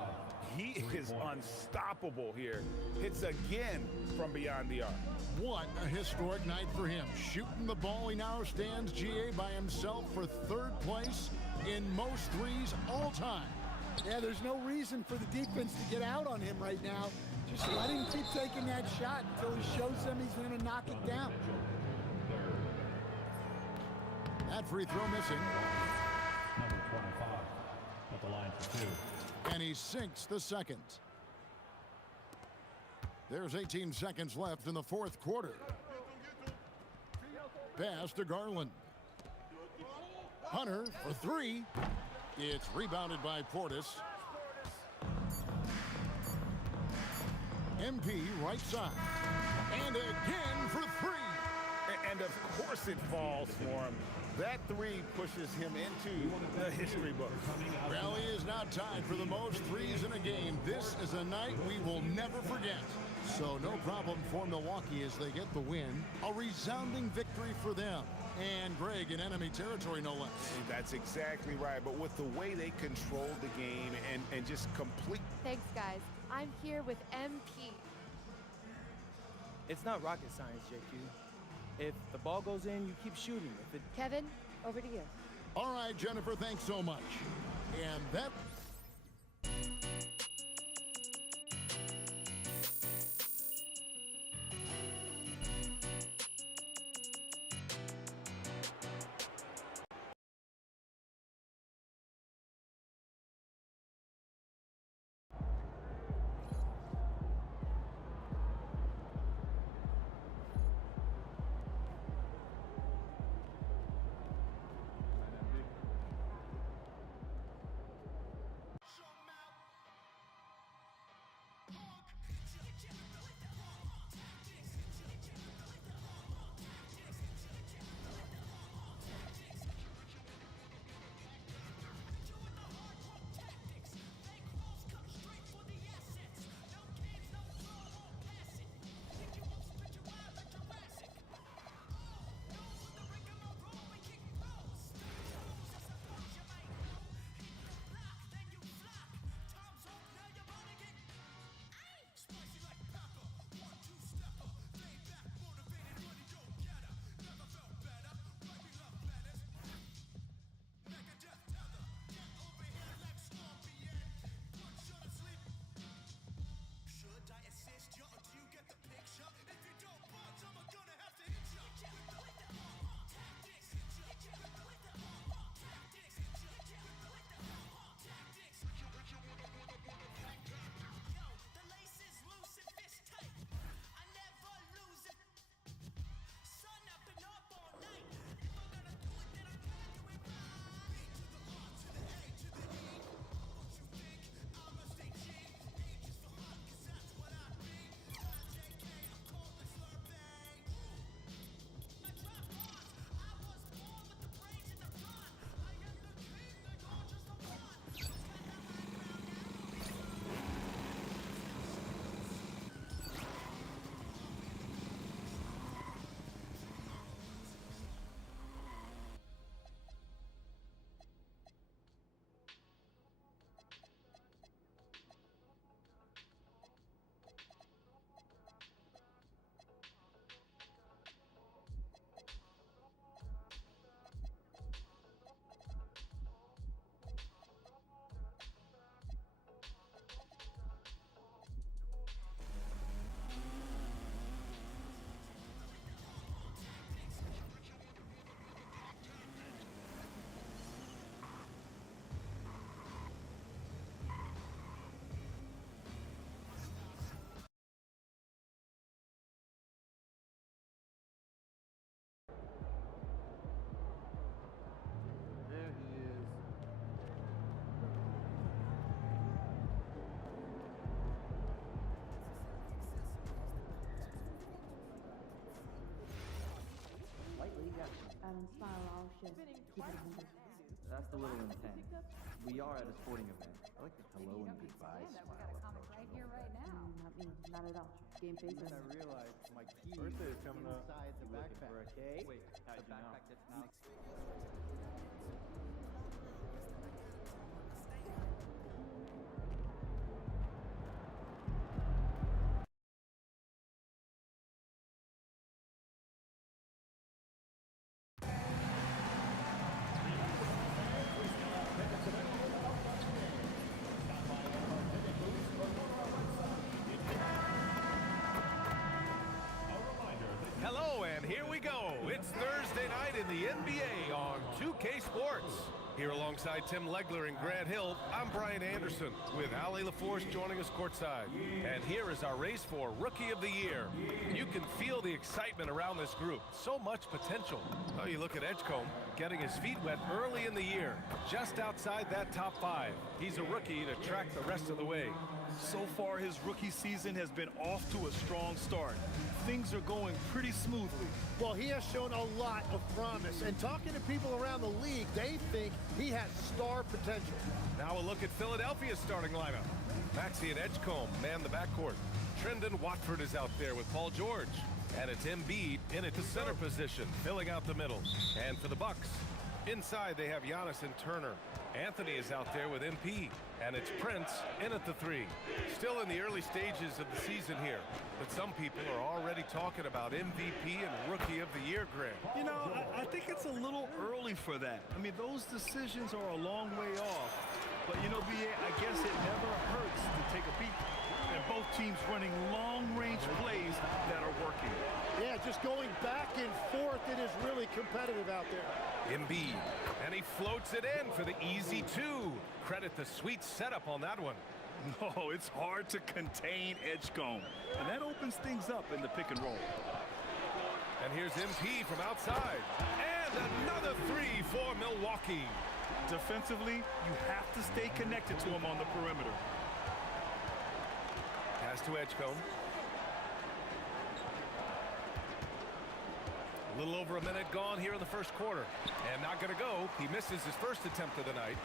He is unstoppable here. Hits again from beyond the arc. What a historic night for him. Shooting the ball, he now stands, GA, by himself for third place in most threes all time. Yeah, there's no reason for the defense to get out on him right now. Just let him keep taking that shot until he shows them he's going to knock it down. That free throw missing. Number 25 at the line for 2. And he sinks the second. There's 18 seconds left in the fourth quarter. Pass to Garland. Hunter for three. It's rebounded by Portis. MP right side. And again for three. And of course it falls for him. That three pushes him into the history books. Rally is now tied for the most threes in a game. This is a night we will never forget. So no problem for Milwaukee as they get the win. A resounding victory for them. And Greg in enemy territory, no less. That's exactly right. But with the way they controlled the game and just complete... Thanks, guys. I'm here with MP. It's not rocket science, JQ. If the ball goes in, you keep shooting. If it... Kevin, over to you. All right, Jennifer, thanks so much. And that... That's a little intense. We are at a sporting event. I like the hello and goodbye smile approach. Right here, right now. Not me, not at all. Game face. And then I realized my key Birthday is coming up. inside the backpack. For a cake? Wait, the backpack that's now... Hello, and here we go. It's Thursday night in the NBA on 2K Sports. Here alongside Tim Legler and Grant Hill, I'm Brian Anderson with Ali LaForce joining us courtside. And here is our race for Rookie of the Year. You can feel the excitement around this group. So much potential. Oh, you look at Edgecombe getting his feet wet early in the year, just outside that top 5. He's a rookie to track the rest of the way. So far, his rookie season has been off to a strong start. Things are going pretty smoothly. Well, he has shown a lot of promise. And talking to people around the league, they think he has star potential. Now a look at Philadelphia's starting lineup. Maxey and Edgecombe man the backcourt. Trendon Watford is out there with Paul George. And it's Embiid in at the center position, filling out the middle. And for the Bucks, inside they have Giannis and Turner. Anthony is out there with MP. And it's Prince in at the 3. Still in the early stages of the season here. But some people are already talking about MVP and Rookie of the Year, Grant. You know, I think it's a little early for that. I mean, those decisions are a long way off. But, you know, BA, I guess it never hurts to take a peek. And both teams running long-range plays that are working. Yeah, just going back and forth, it is really competitive out there. Embiid, and he floats it in for the easy 2. Credit the sweet setup on that one. No, it's hard to contain Edgecombe. And that opens things up in the pick and roll. And here's MP from outside. And another 3 for Milwaukee. Defensively, you have to stay connected to him on the perimeter. Pass to Edgecombe. A little over a minute gone here in the first quarter. And not going to go. He misses his first attempt of the night.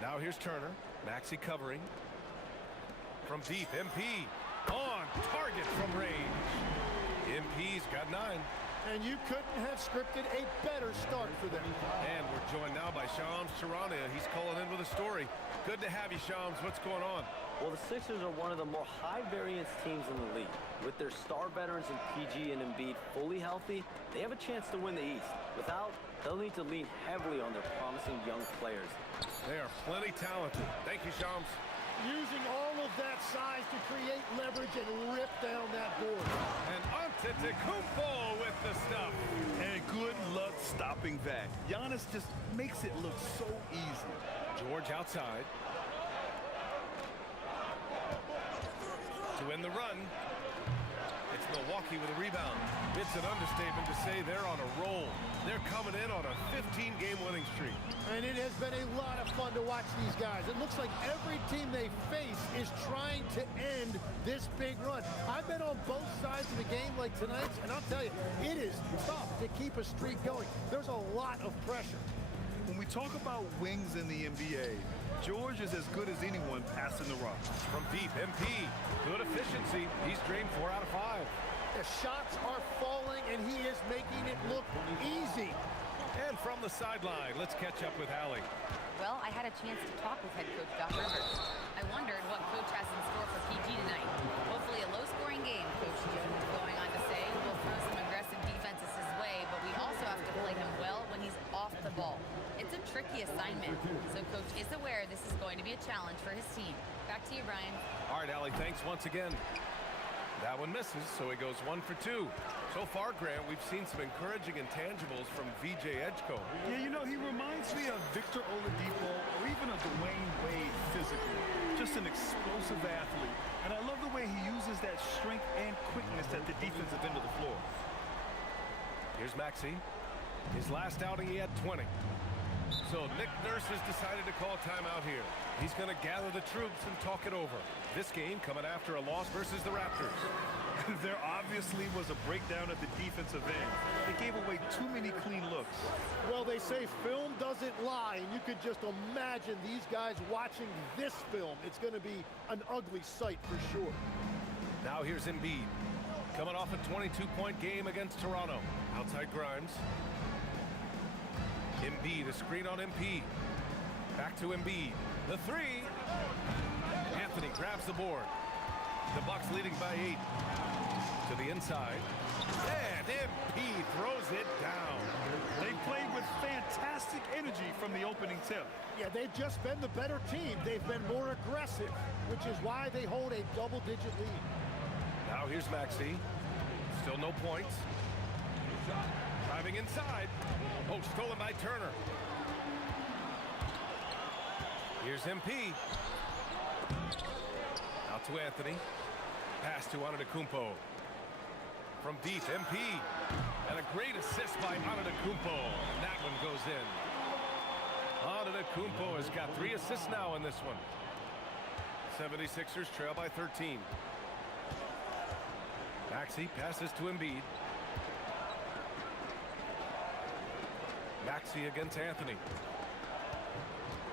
Now here's Turner. Maxey covering. From deep, MP. On target from range. MP's got 9. And you couldn't have scripted a better start for them. And we're joined now by Shams Charania. He's calling in with a story. Good to have you, Shams. What's going on? Well, the Sixers are one of the more high-variance teams in the league. With their star veterans in PG and Embiid fully healthy, they have a chance to win the East. Without, they'll need to lean heavily on their promising young players. They are plenty talented. Thank you, Shams. Using all of that size to create leverage and rip down that board. And Antetokounmpo with the stuff. And good luck stopping that. Giannis just makes it look so easy. George outside. To win the run. It's Milwaukee with a rebound. It's an understatement to say they're on a roll. They're coming in on a 15-game winning streak. And it has been a lot of fun to watch these guys. It looks like every team they face is trying to end this big run. I've been on both sides of the game like tonight's, and I'll tell you, it is tough to keep a streak going. There's a lot of pressure. When we talk about wings in the NBA, George is as good as anyone passing the rock. From deep, MP. Good efficiency. He's drained 4 out of 5. The shots are falling, and he is making it look easy. And from the sideline, let's catch up with Allie. Well, I had a chance to talk with head coach Doc Rivers. I wondered what coach has in store for PG tonight. Hopefully a low-scoring game, Coach Jones is going on to say. We'll throw some aggressive defenses his way, but we also have to play him well when he's off the ball. It's a tricky assignment, so Coach is aware this is going to be a challenge for his team. Back to you, Brian. All right, Allie, thanks once again. That one misses, so he goes 1 for 2. So far, Grant, we've seen some encouraging intangibles from VJ Edgecombe. Yeah, you know, he reminds me of Victor Oladipo or even a Dwayne Wade physically. Just an explosive athlete. And I love the way he uses that strength and quickness at the defensive end of the floor. Here's Maxey. His last outing, he had 20. So Nick Nurse has decided to call timeout here. He's going to gather the troops and talk it over. This game coming after a loss versus the Raptors. There obviously was a breakdown at the defensive end. They gave away too many clean looks. Well, they say film doesn't lie, and you could just imagine these guys watching this film. It's going to be an ugly sight for sure. Now here's Embiid. Coming off a 22-point game against Toronto. Outside Grimes. Embiid, a screen on MP. Back to Embiid. The three. Anthony grabs the board. The Bucks leading by 8. To the inside. And MP throws it down. They played with fantastic energy from the opening tip. Yeah, they've just been the better team. They've been more aggressive, which is why they hold a double-digit lead. Now here's Maxey. Still no points. Driving inside. Oh, stolen by Turner. Here's MP. Out to Anthony. Pass to Antetokounmpo. From deep, MP. And a great assist by Antetokounmpo. And that one goes in. Antetokounmpo has got 3 assists now in this one. 76ers trail by 13. Maxey passes to Embiid. Maxey against Anthony.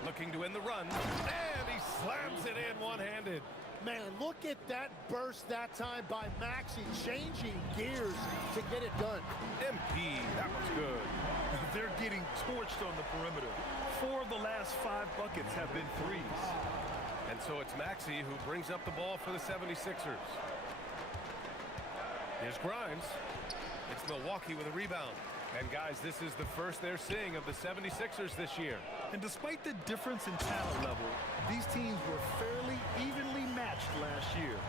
Looking to end the run. And he slams it in one-handed. Man, look at that burst that time by Maxey, changing gears to get it done. MP, that was good. They're getting torched on the perimeter. 4 of the last 5 buckets have been threes. And so it's Maxey who brings up the ball for the 76ers. Here's Grimes. It's Milwaukee with a rebound. And guys, this is the first they're seeing of the 76ers this year. And despite the difference in talent level, these teams were fairly evenly matched last year.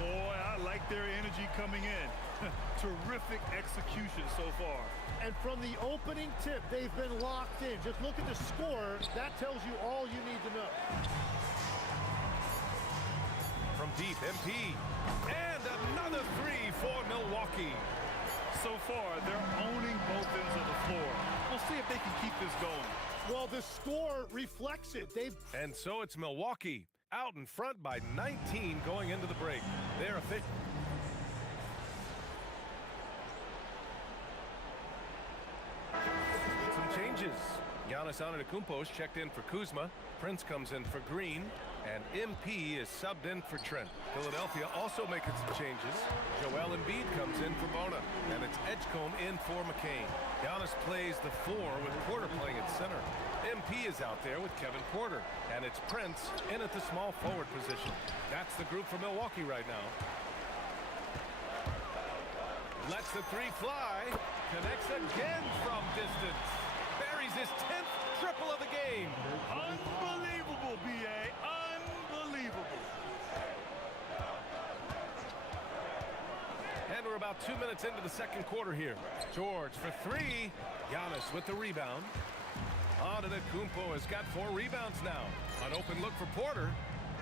Boy, I like their energy coming in. Terrific execution so far. And from the opening tip, they've been locked in. Just look at the score. That tells you all you need to know. From deep, MP. And another 3 for Milwaukee. So far, they're owning both ends of the floor. We'll see if they can keep this going. Well, the score reflects it. And so it's Milwaukee out in front by 19 going into the break. They're efficient. Some changes. Giannis Antetokounmpo's checked in for Kuzma. Prince comes in for Green. And MP is subbed in for Trent. Philadelphia also making some changes. Joel Embiid comes in for Bona. And it's Edgecombe in for McCain. Giannis plays the 4 with Porter playing at center. MP is out there with Kevin Porter. And it's Prince in at the small forward position. That's the group for Milwaukee right now. Lets the 3 fly. Connects again from distance. Buries his 10th triple of the game. Unbelievable, B.A. Unbelievable. And we're about 2 minutes into the second quarter here. George for 3. Giannis with the rebound. Antetokounmpo has got 4 rebounds now. An open look for Porter.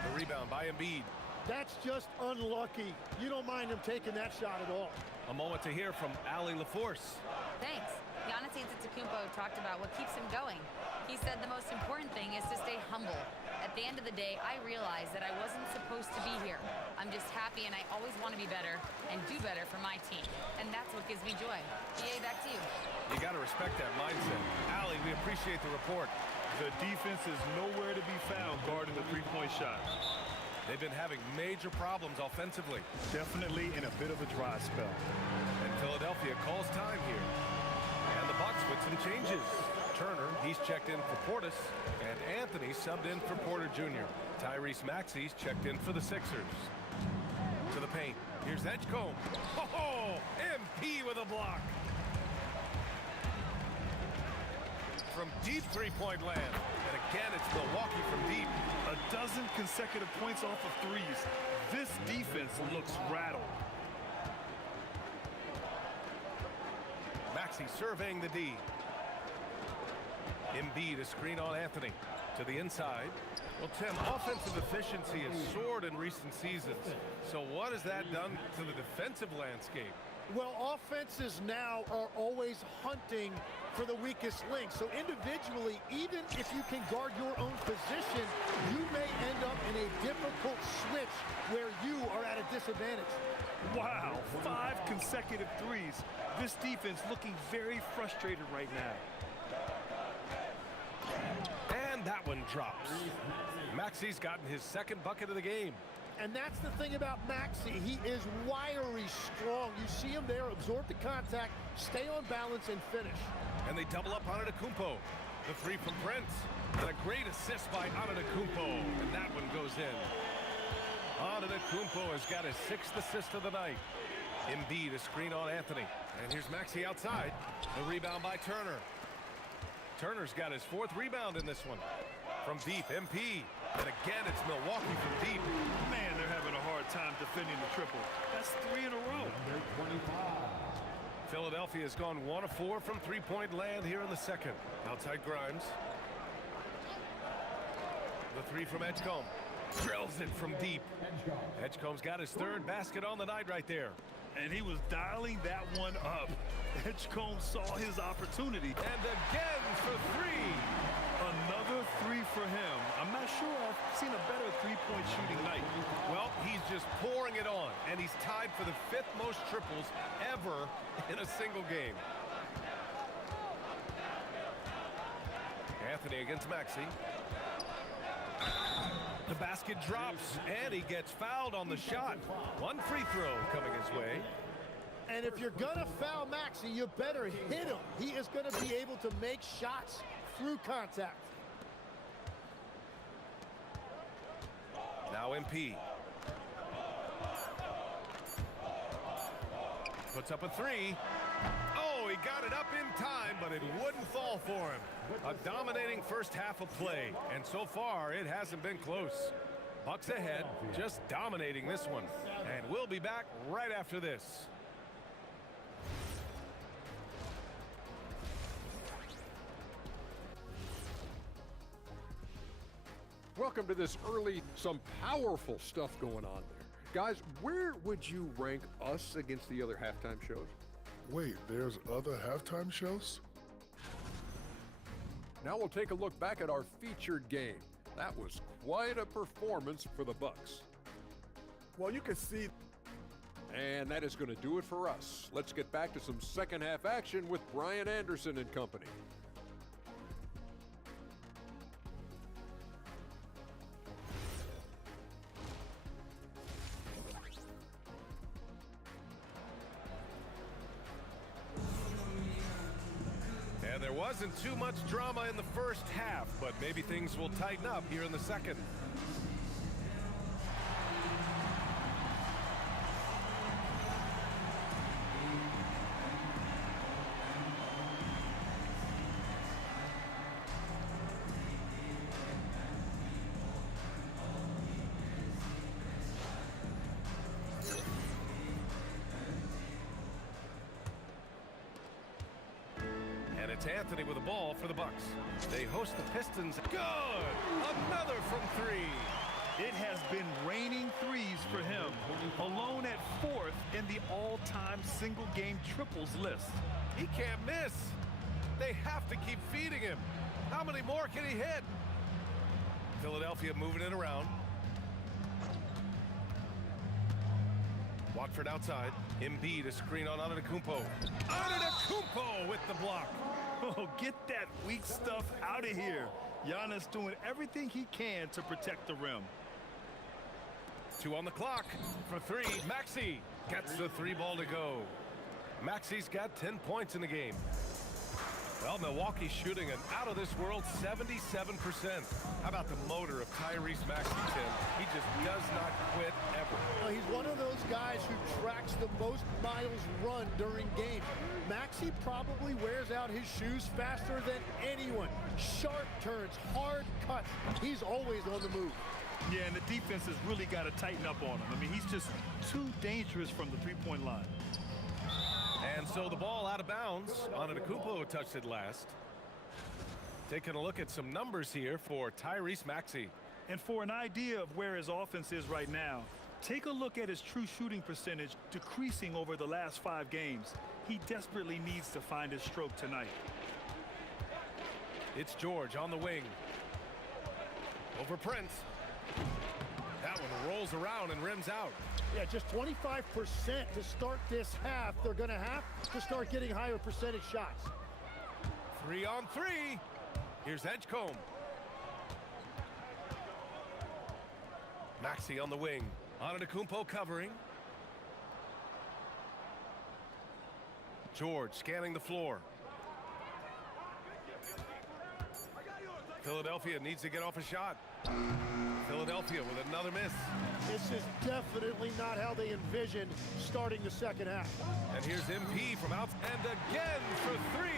The rebound by Embiid. That's just unlucky. You don't mind him taking that shot at all. A moment to hear from Allie LaForce. Thanks. Giannis Antetokounmpo talked about what keeps him going. He said the most important thing is to stay humble. At the end of the day, I realized that I wasn't supposed to be here. I'm just happy, and I always want to be better and do better for my team. And that's what gives me joy. BA, back to you. You got to respect that mindset. Allie, we appreciate the report. The defense is nowhere to be found guarding the three-point shot. They've been having major problems offensively. Definitely in a bit of a dry spell. And Philadelphia calls time here. And the Bucks with some changes. Turner, he's checked in for Portis. And Anthony subbed in for Porter Jr. Tyrese Maxey's checked in for the Sixers. To the paint. Here's Edgecombe. Oh, MP with a block. From deep three-point land. And again, it's Milwaukee from deep. A dozen consecutive points off of threes. This defense looks rattled. Maxey surveying the D. Embiid, a screen on Anthony. To the inside. Well, Tim, offensive efficiency has soared in recent seasons. So what has that done to the defensive landscape? Well, offenses now are always hunting for the weakest link. So individually, even if you can guard your own position, you disadvantage. Wow, 5 consecutive threes. This defense looking very frustrated right now. And that one drops. Maxi's gotten his second bucket of the game. And that's the thing about Maxi. He is wiry strong. You see him there, absorb the contact, stay on balance, and finish. And they double up on Antetokounmpo. The three from Prince. And a great assist by Antetokounmpo. And that one goes in. Antetokounmpo has got his 6th assist of the night. Embiid, a screen on Anthony. And here's Maxi outside. The rebound by Turner. Turner's got his 4th rebound in this one. From deep, MP. And again, it's Milwaukee from deep. Man, they're having a hard time defending the triple. That's 3 in a row. Philadelphia has gone 1 of 4 from three-point land here in the second. Outside Grimes. The 3 from Edgecombe. Drills it from deep. Edgecombe's got his 3rd basket on the night right there. And he was dialing that one up. Edgecombe saw his opportunity. And again for 3. Another 3 for him. I'm not sure I've seen a better three-point shooting night. Well, he's just pouring it on, and he's tied for the 5th most triples ever in a single game. Anthony against Maxi. The basket drops, and he gets fouled on the shot. 1 free throw coming his way. And if you're going to foul Maxi, you better hit him. He is going to be able to make shots through contact. Now MP. Puts up a 3. Oh, he got it up in time, but it wouldn't fall for him. A dominating first half of play, and so far it hasn't been close. Bucks ahead, just dominating this one. And we'll be back right after this. Welcome to this early, some powerful stuff going on there. Guys, where would you rank us against the other halftime shows? Wait, there's other halftime shows? Now we'll take a look back at our featured game. That was quite a performance for the Bucks. Well, you can see. And that is going to do it for us. Let's get back to some second half action with Brian Anderson and company. And there wasn't too much drama in the first half, but maybe things will tighten up here in the second. It's Anthony with the ball for the Bucks. They host the Pistons. Good! Another from 3. It has been raining threes for him. Alone at 4th in the all-time single-game triples list. He can't miss. They have to keep feeding him. How many more can he hit? Philadelphia moving it around. Watford outside. Embiid, a screen on Antetokounmpo. Antetokounmpo with the block. Oh, get that weak stuff out of here. Giannis doing everything he can to protect the rim. 2 on the clock for 3. Maxi gets the 3 ball to go. Maxi's got 10 points in the game. Well, Milwaukee's shooting an out-of-this-world 77%. How about the motor of Tyrese Maxey, Tim? He just does not quit ever. Well, he's one of those guys who tracks the most miles run during games. Maxey probably wears out his shoes faster than anyone. Sharp turns, hard cuts. He's always on the move. Yeah, and the defense has really got to tighten up on him. I mean, he's just too dangerous from the three-point line. And so the ball out of bounds. Antetokounmpo touched it last. Taking a look at some numbers here for Tyrese Maxey. And for an idea of where his offense is right now, take a look at his true shooting percentage decreasing over the last 5 games. He desperately needs to find his stroke tonight. It's George on the wing. Over Prince. That one rolls around and rims out. Yeah, just 25% to start this half. They're going to have to start getting higher percentage shots. 3 on 3. Here's Edgecombe. Maxey on the wing. Antetokounmpo covering. George scanning the floor. Philadelphia needs to get off a shot. Philadelphia with another miss. This is definitely not how they envisioned starting the second half. And here's MP from out, and again for 3.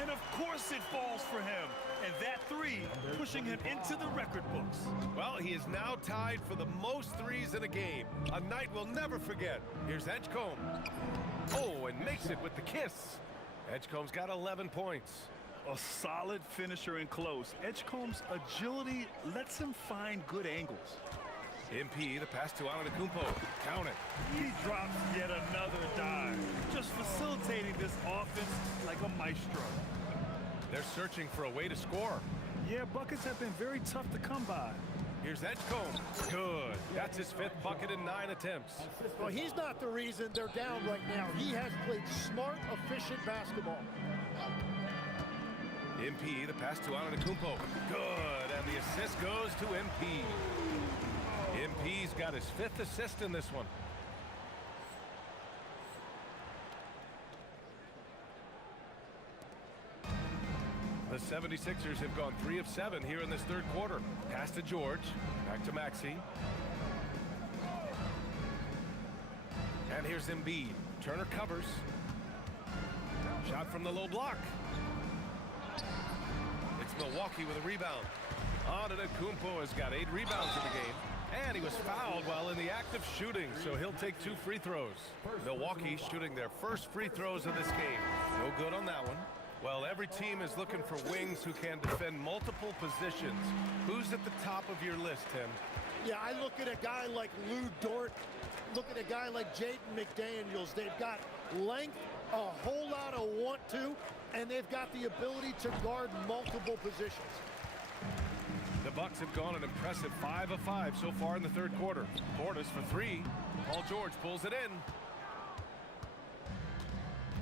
And of course it falls for him. And that 3 pushing him into the record books. Well, he is now tied for the most threes in a game. A night we'll never forget. Here's Edgecombe. Oh, and makes it with the kiss. Edgecombe's got 11 points. A solid finisher in close. Edgecombe's agility lets him find good angles. MP, the pass to Antetokounmpo. Count it. He drops yet another dive. Just facilitating this offense like a maestro. They're searching for a way to score. Yeah, buckets have been very tough to come by. Here's Edgecombe. Good. That's his 5th bucket in 9 attempts. Well, he's not the reason they're down right now. He has played smart, efficient basketball. MP, the pass to Antetokounmpo. Good, and the assist goes to MP. MP's got his 5th assist in this one. The 76ers have gone 3 of 7 here in this third quarter. Pass to George, back to Maxey. And here's Embiid. Turner covers. Shot from the low block. It's Milwaukee with a rebound. Antetokounmpo has got 8 rebounds in the game. And he was fouled while in the act of shooting, so he'll take 2 free throws. Milwaukee shooting their first free throws of this game. No good on that one. Well, every team is looking for wings who can defend multiple positions. Who's at the top of your list, Tim? Yeah, I look at a guy like Lou Dort, look at a guy like Jaden McDaniels. They've got length, a whole lot of want to, and they've got the ability to guard multiple positions. The Bucks have gone an impressive 5 of 5 so far in the third quarter. Portis for 3. Paul George pulls it in.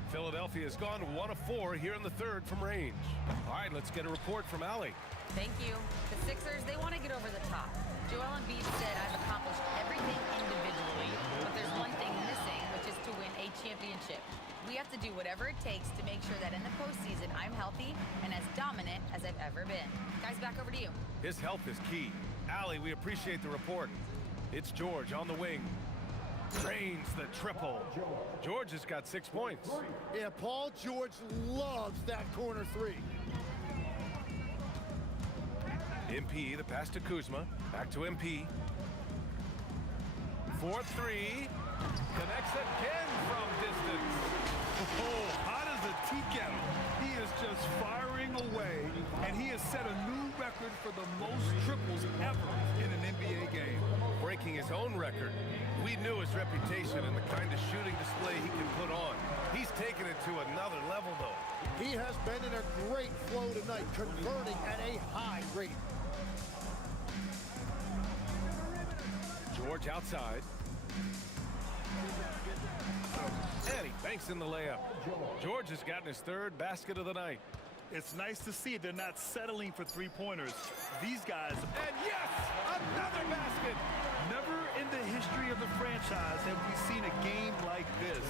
Philadelphia has gone 1 of 4 here in the third from range. All right, let's get a report from Allie. Thank you. The Sixers, they want to get over the top. Joel Embiid said, I've accomplished everything individually, but there's one thing missing, which is to win a championship. We have to do whatever it takes to make sure that in the postseason, I'm healthy and as dominant as I've ever been. Guys, back over to you. His health is key. Allie, we appreciate the report. It's George on the wing. Drains the triple. George has got 6 points. Yeah, Paul George loves that corner 3. MP, the pass to Kuzma. Back to MP. 4-3. Connects again from distance. Oh, hot as a tea kettle. He is just firing away, and he has set a new record for the most triples ever in an NBA game. Breaking his own record. We knew his reputation and the kind of shooting display he can put on. He's taken it to another level, though. He has been in a great flow tonight, converting at a high rate. George outside. And he banks in the layup. George has gotten his 3rd basket of the night. It's nice to see they're not settling for 3-pointers. These guys... And yes! Another basket! Never in the history of the franchise have we seen a game like this.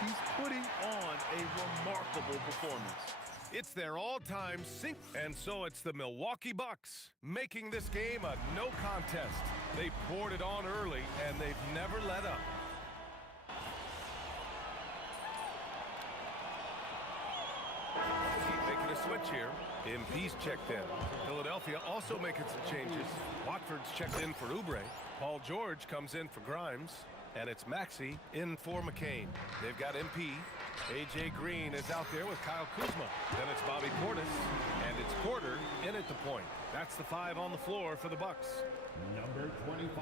He's putting on a remarkable performance. It's their all-time sink. And so it's the Milwaukee Bucks making this game a no contest. They poured it on early, and they've never let up. Making a switch here. MP's checked in. Philadelphia also making some changes. Watford's checked in for Oubre. Paul George comes in for Grimes. And it's Maxey in for McCain. They've got MP. A.J. Green is out there with Kyle Kuzma. Then it's Bobby Portis. And it's Porter in at the point. That's the 5 on the floor for the Bucks. Number 25.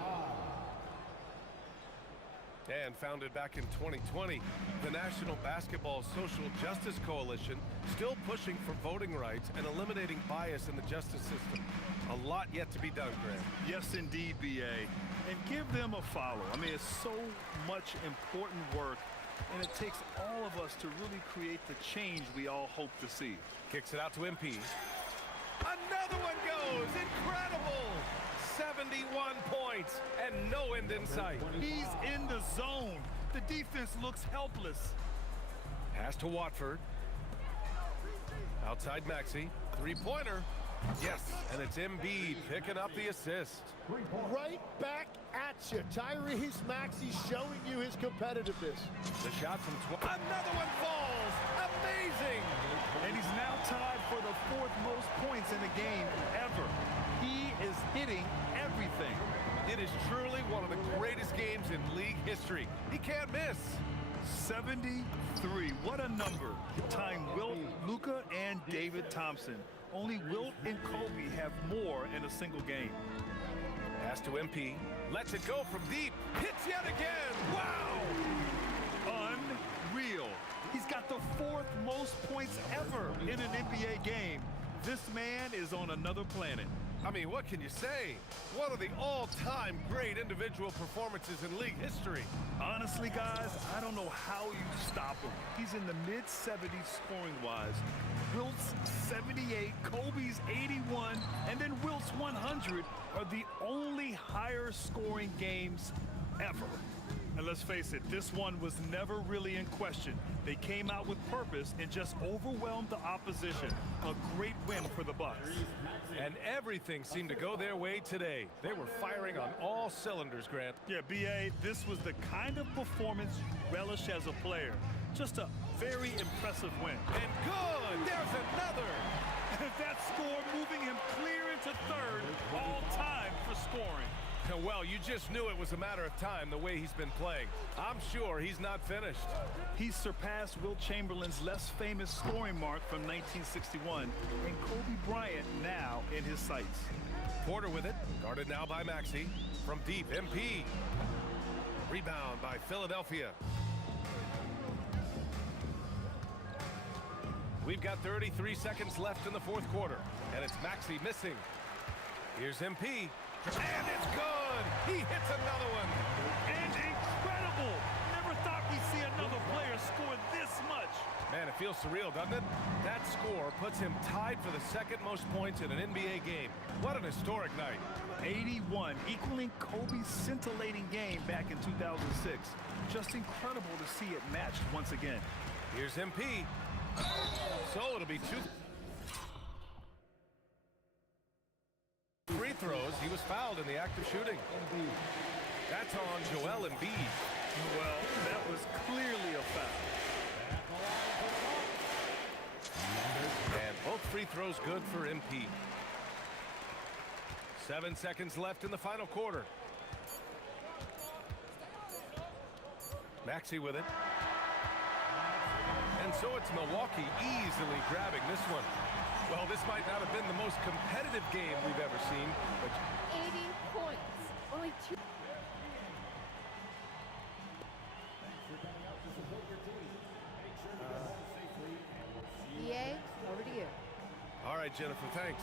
And founded back in 2020, the National Basketball Social Justice Coalition still pushing for voting rights and eliminating bias in the justice system. A lot yet to be done, Grant. Yes, indeed, B.A. And give them a follow. I mean, it's so much important work, and it takes all of us to really create the change we all hope to see. Kicks it out to MP. Another one goes! Incredible! 71 points and no end in sight. He's in the zone. The defense looks helpless. Pass to Watford. Outside Maxey. Three-pointer. Yes, and it's Embiid picking up the assist. Right back at you. Tyrese Maxey showing you his competitiveness. The shot from another one falls. Amazing. And he's now tied for the 4th most points in the game ever. He is hitting everything. It is truly one of the greatest games in league history. He can't miss. 73. What a number. Tying Wilt, Luka, and David Thompson. Only Wilt and Kobe have more in a single game. Pass to MP. Lets it go from deep. Hits yet again. Wow! Unreal. He's got the 4th most points ever in an NBA game. This man is on another planet. I mean, what can you say? One of the all-time great individual performances in league history. Honestly, guys, I don't know how you stop him. He's in the mid-70s scoring-wise. Wilt's 78, Kobe's 81, and then Wilt's 100 are the only higher-scoring games ever. And let's face it, this one was never really in question. They came out with purpose and just overwhelmed the opposition. A great win for the Bucks. And everything seemed to go their way today. They were firing on all cylinders, Grant. Yeah, B.A., this was the kind of performance you relish as a player. Just a very impressive win. And good! There's another! That score moving him clear into 3rd all-time for scoring. Well, you just knew it was a matter of time the way he's been playing. I'm sure he's not finished. He's surpassed Wilt Chamberlain's less famous scoring mark from 1961 and Kobe Bryant now in his sights. Porter with it, guarded now by Maxey. From deep, MP. Rebound by Philadelphia. We've got 33 seconds left in the 4th quarter, and it's Maxey missing. Here's MP. And it's good! He hits another one! And incredible! Never thought we'd see another player score this much. Man, it feels surreal, doesn't it? That score puts him tied for the 2nd most points in an NBA game. What an historic night. 81, equaling Kobe's scintillating game back in 2006. Just incredible to see it matched once again. Here's MP. So it'll be 2 free throws. He was fouled in the act of shooting. That's on Joel Embiid. Well, that was clearly a foul. And both free throws good for MP. 7 seconds left in the final quarter. Maxey with it. And so it's Milwaukee easily grabbing this one. Well, this might not have been the most competitive game we've ever seen, but 80 points. Only 2. EA, over to you. all right, Jennifer, thanks.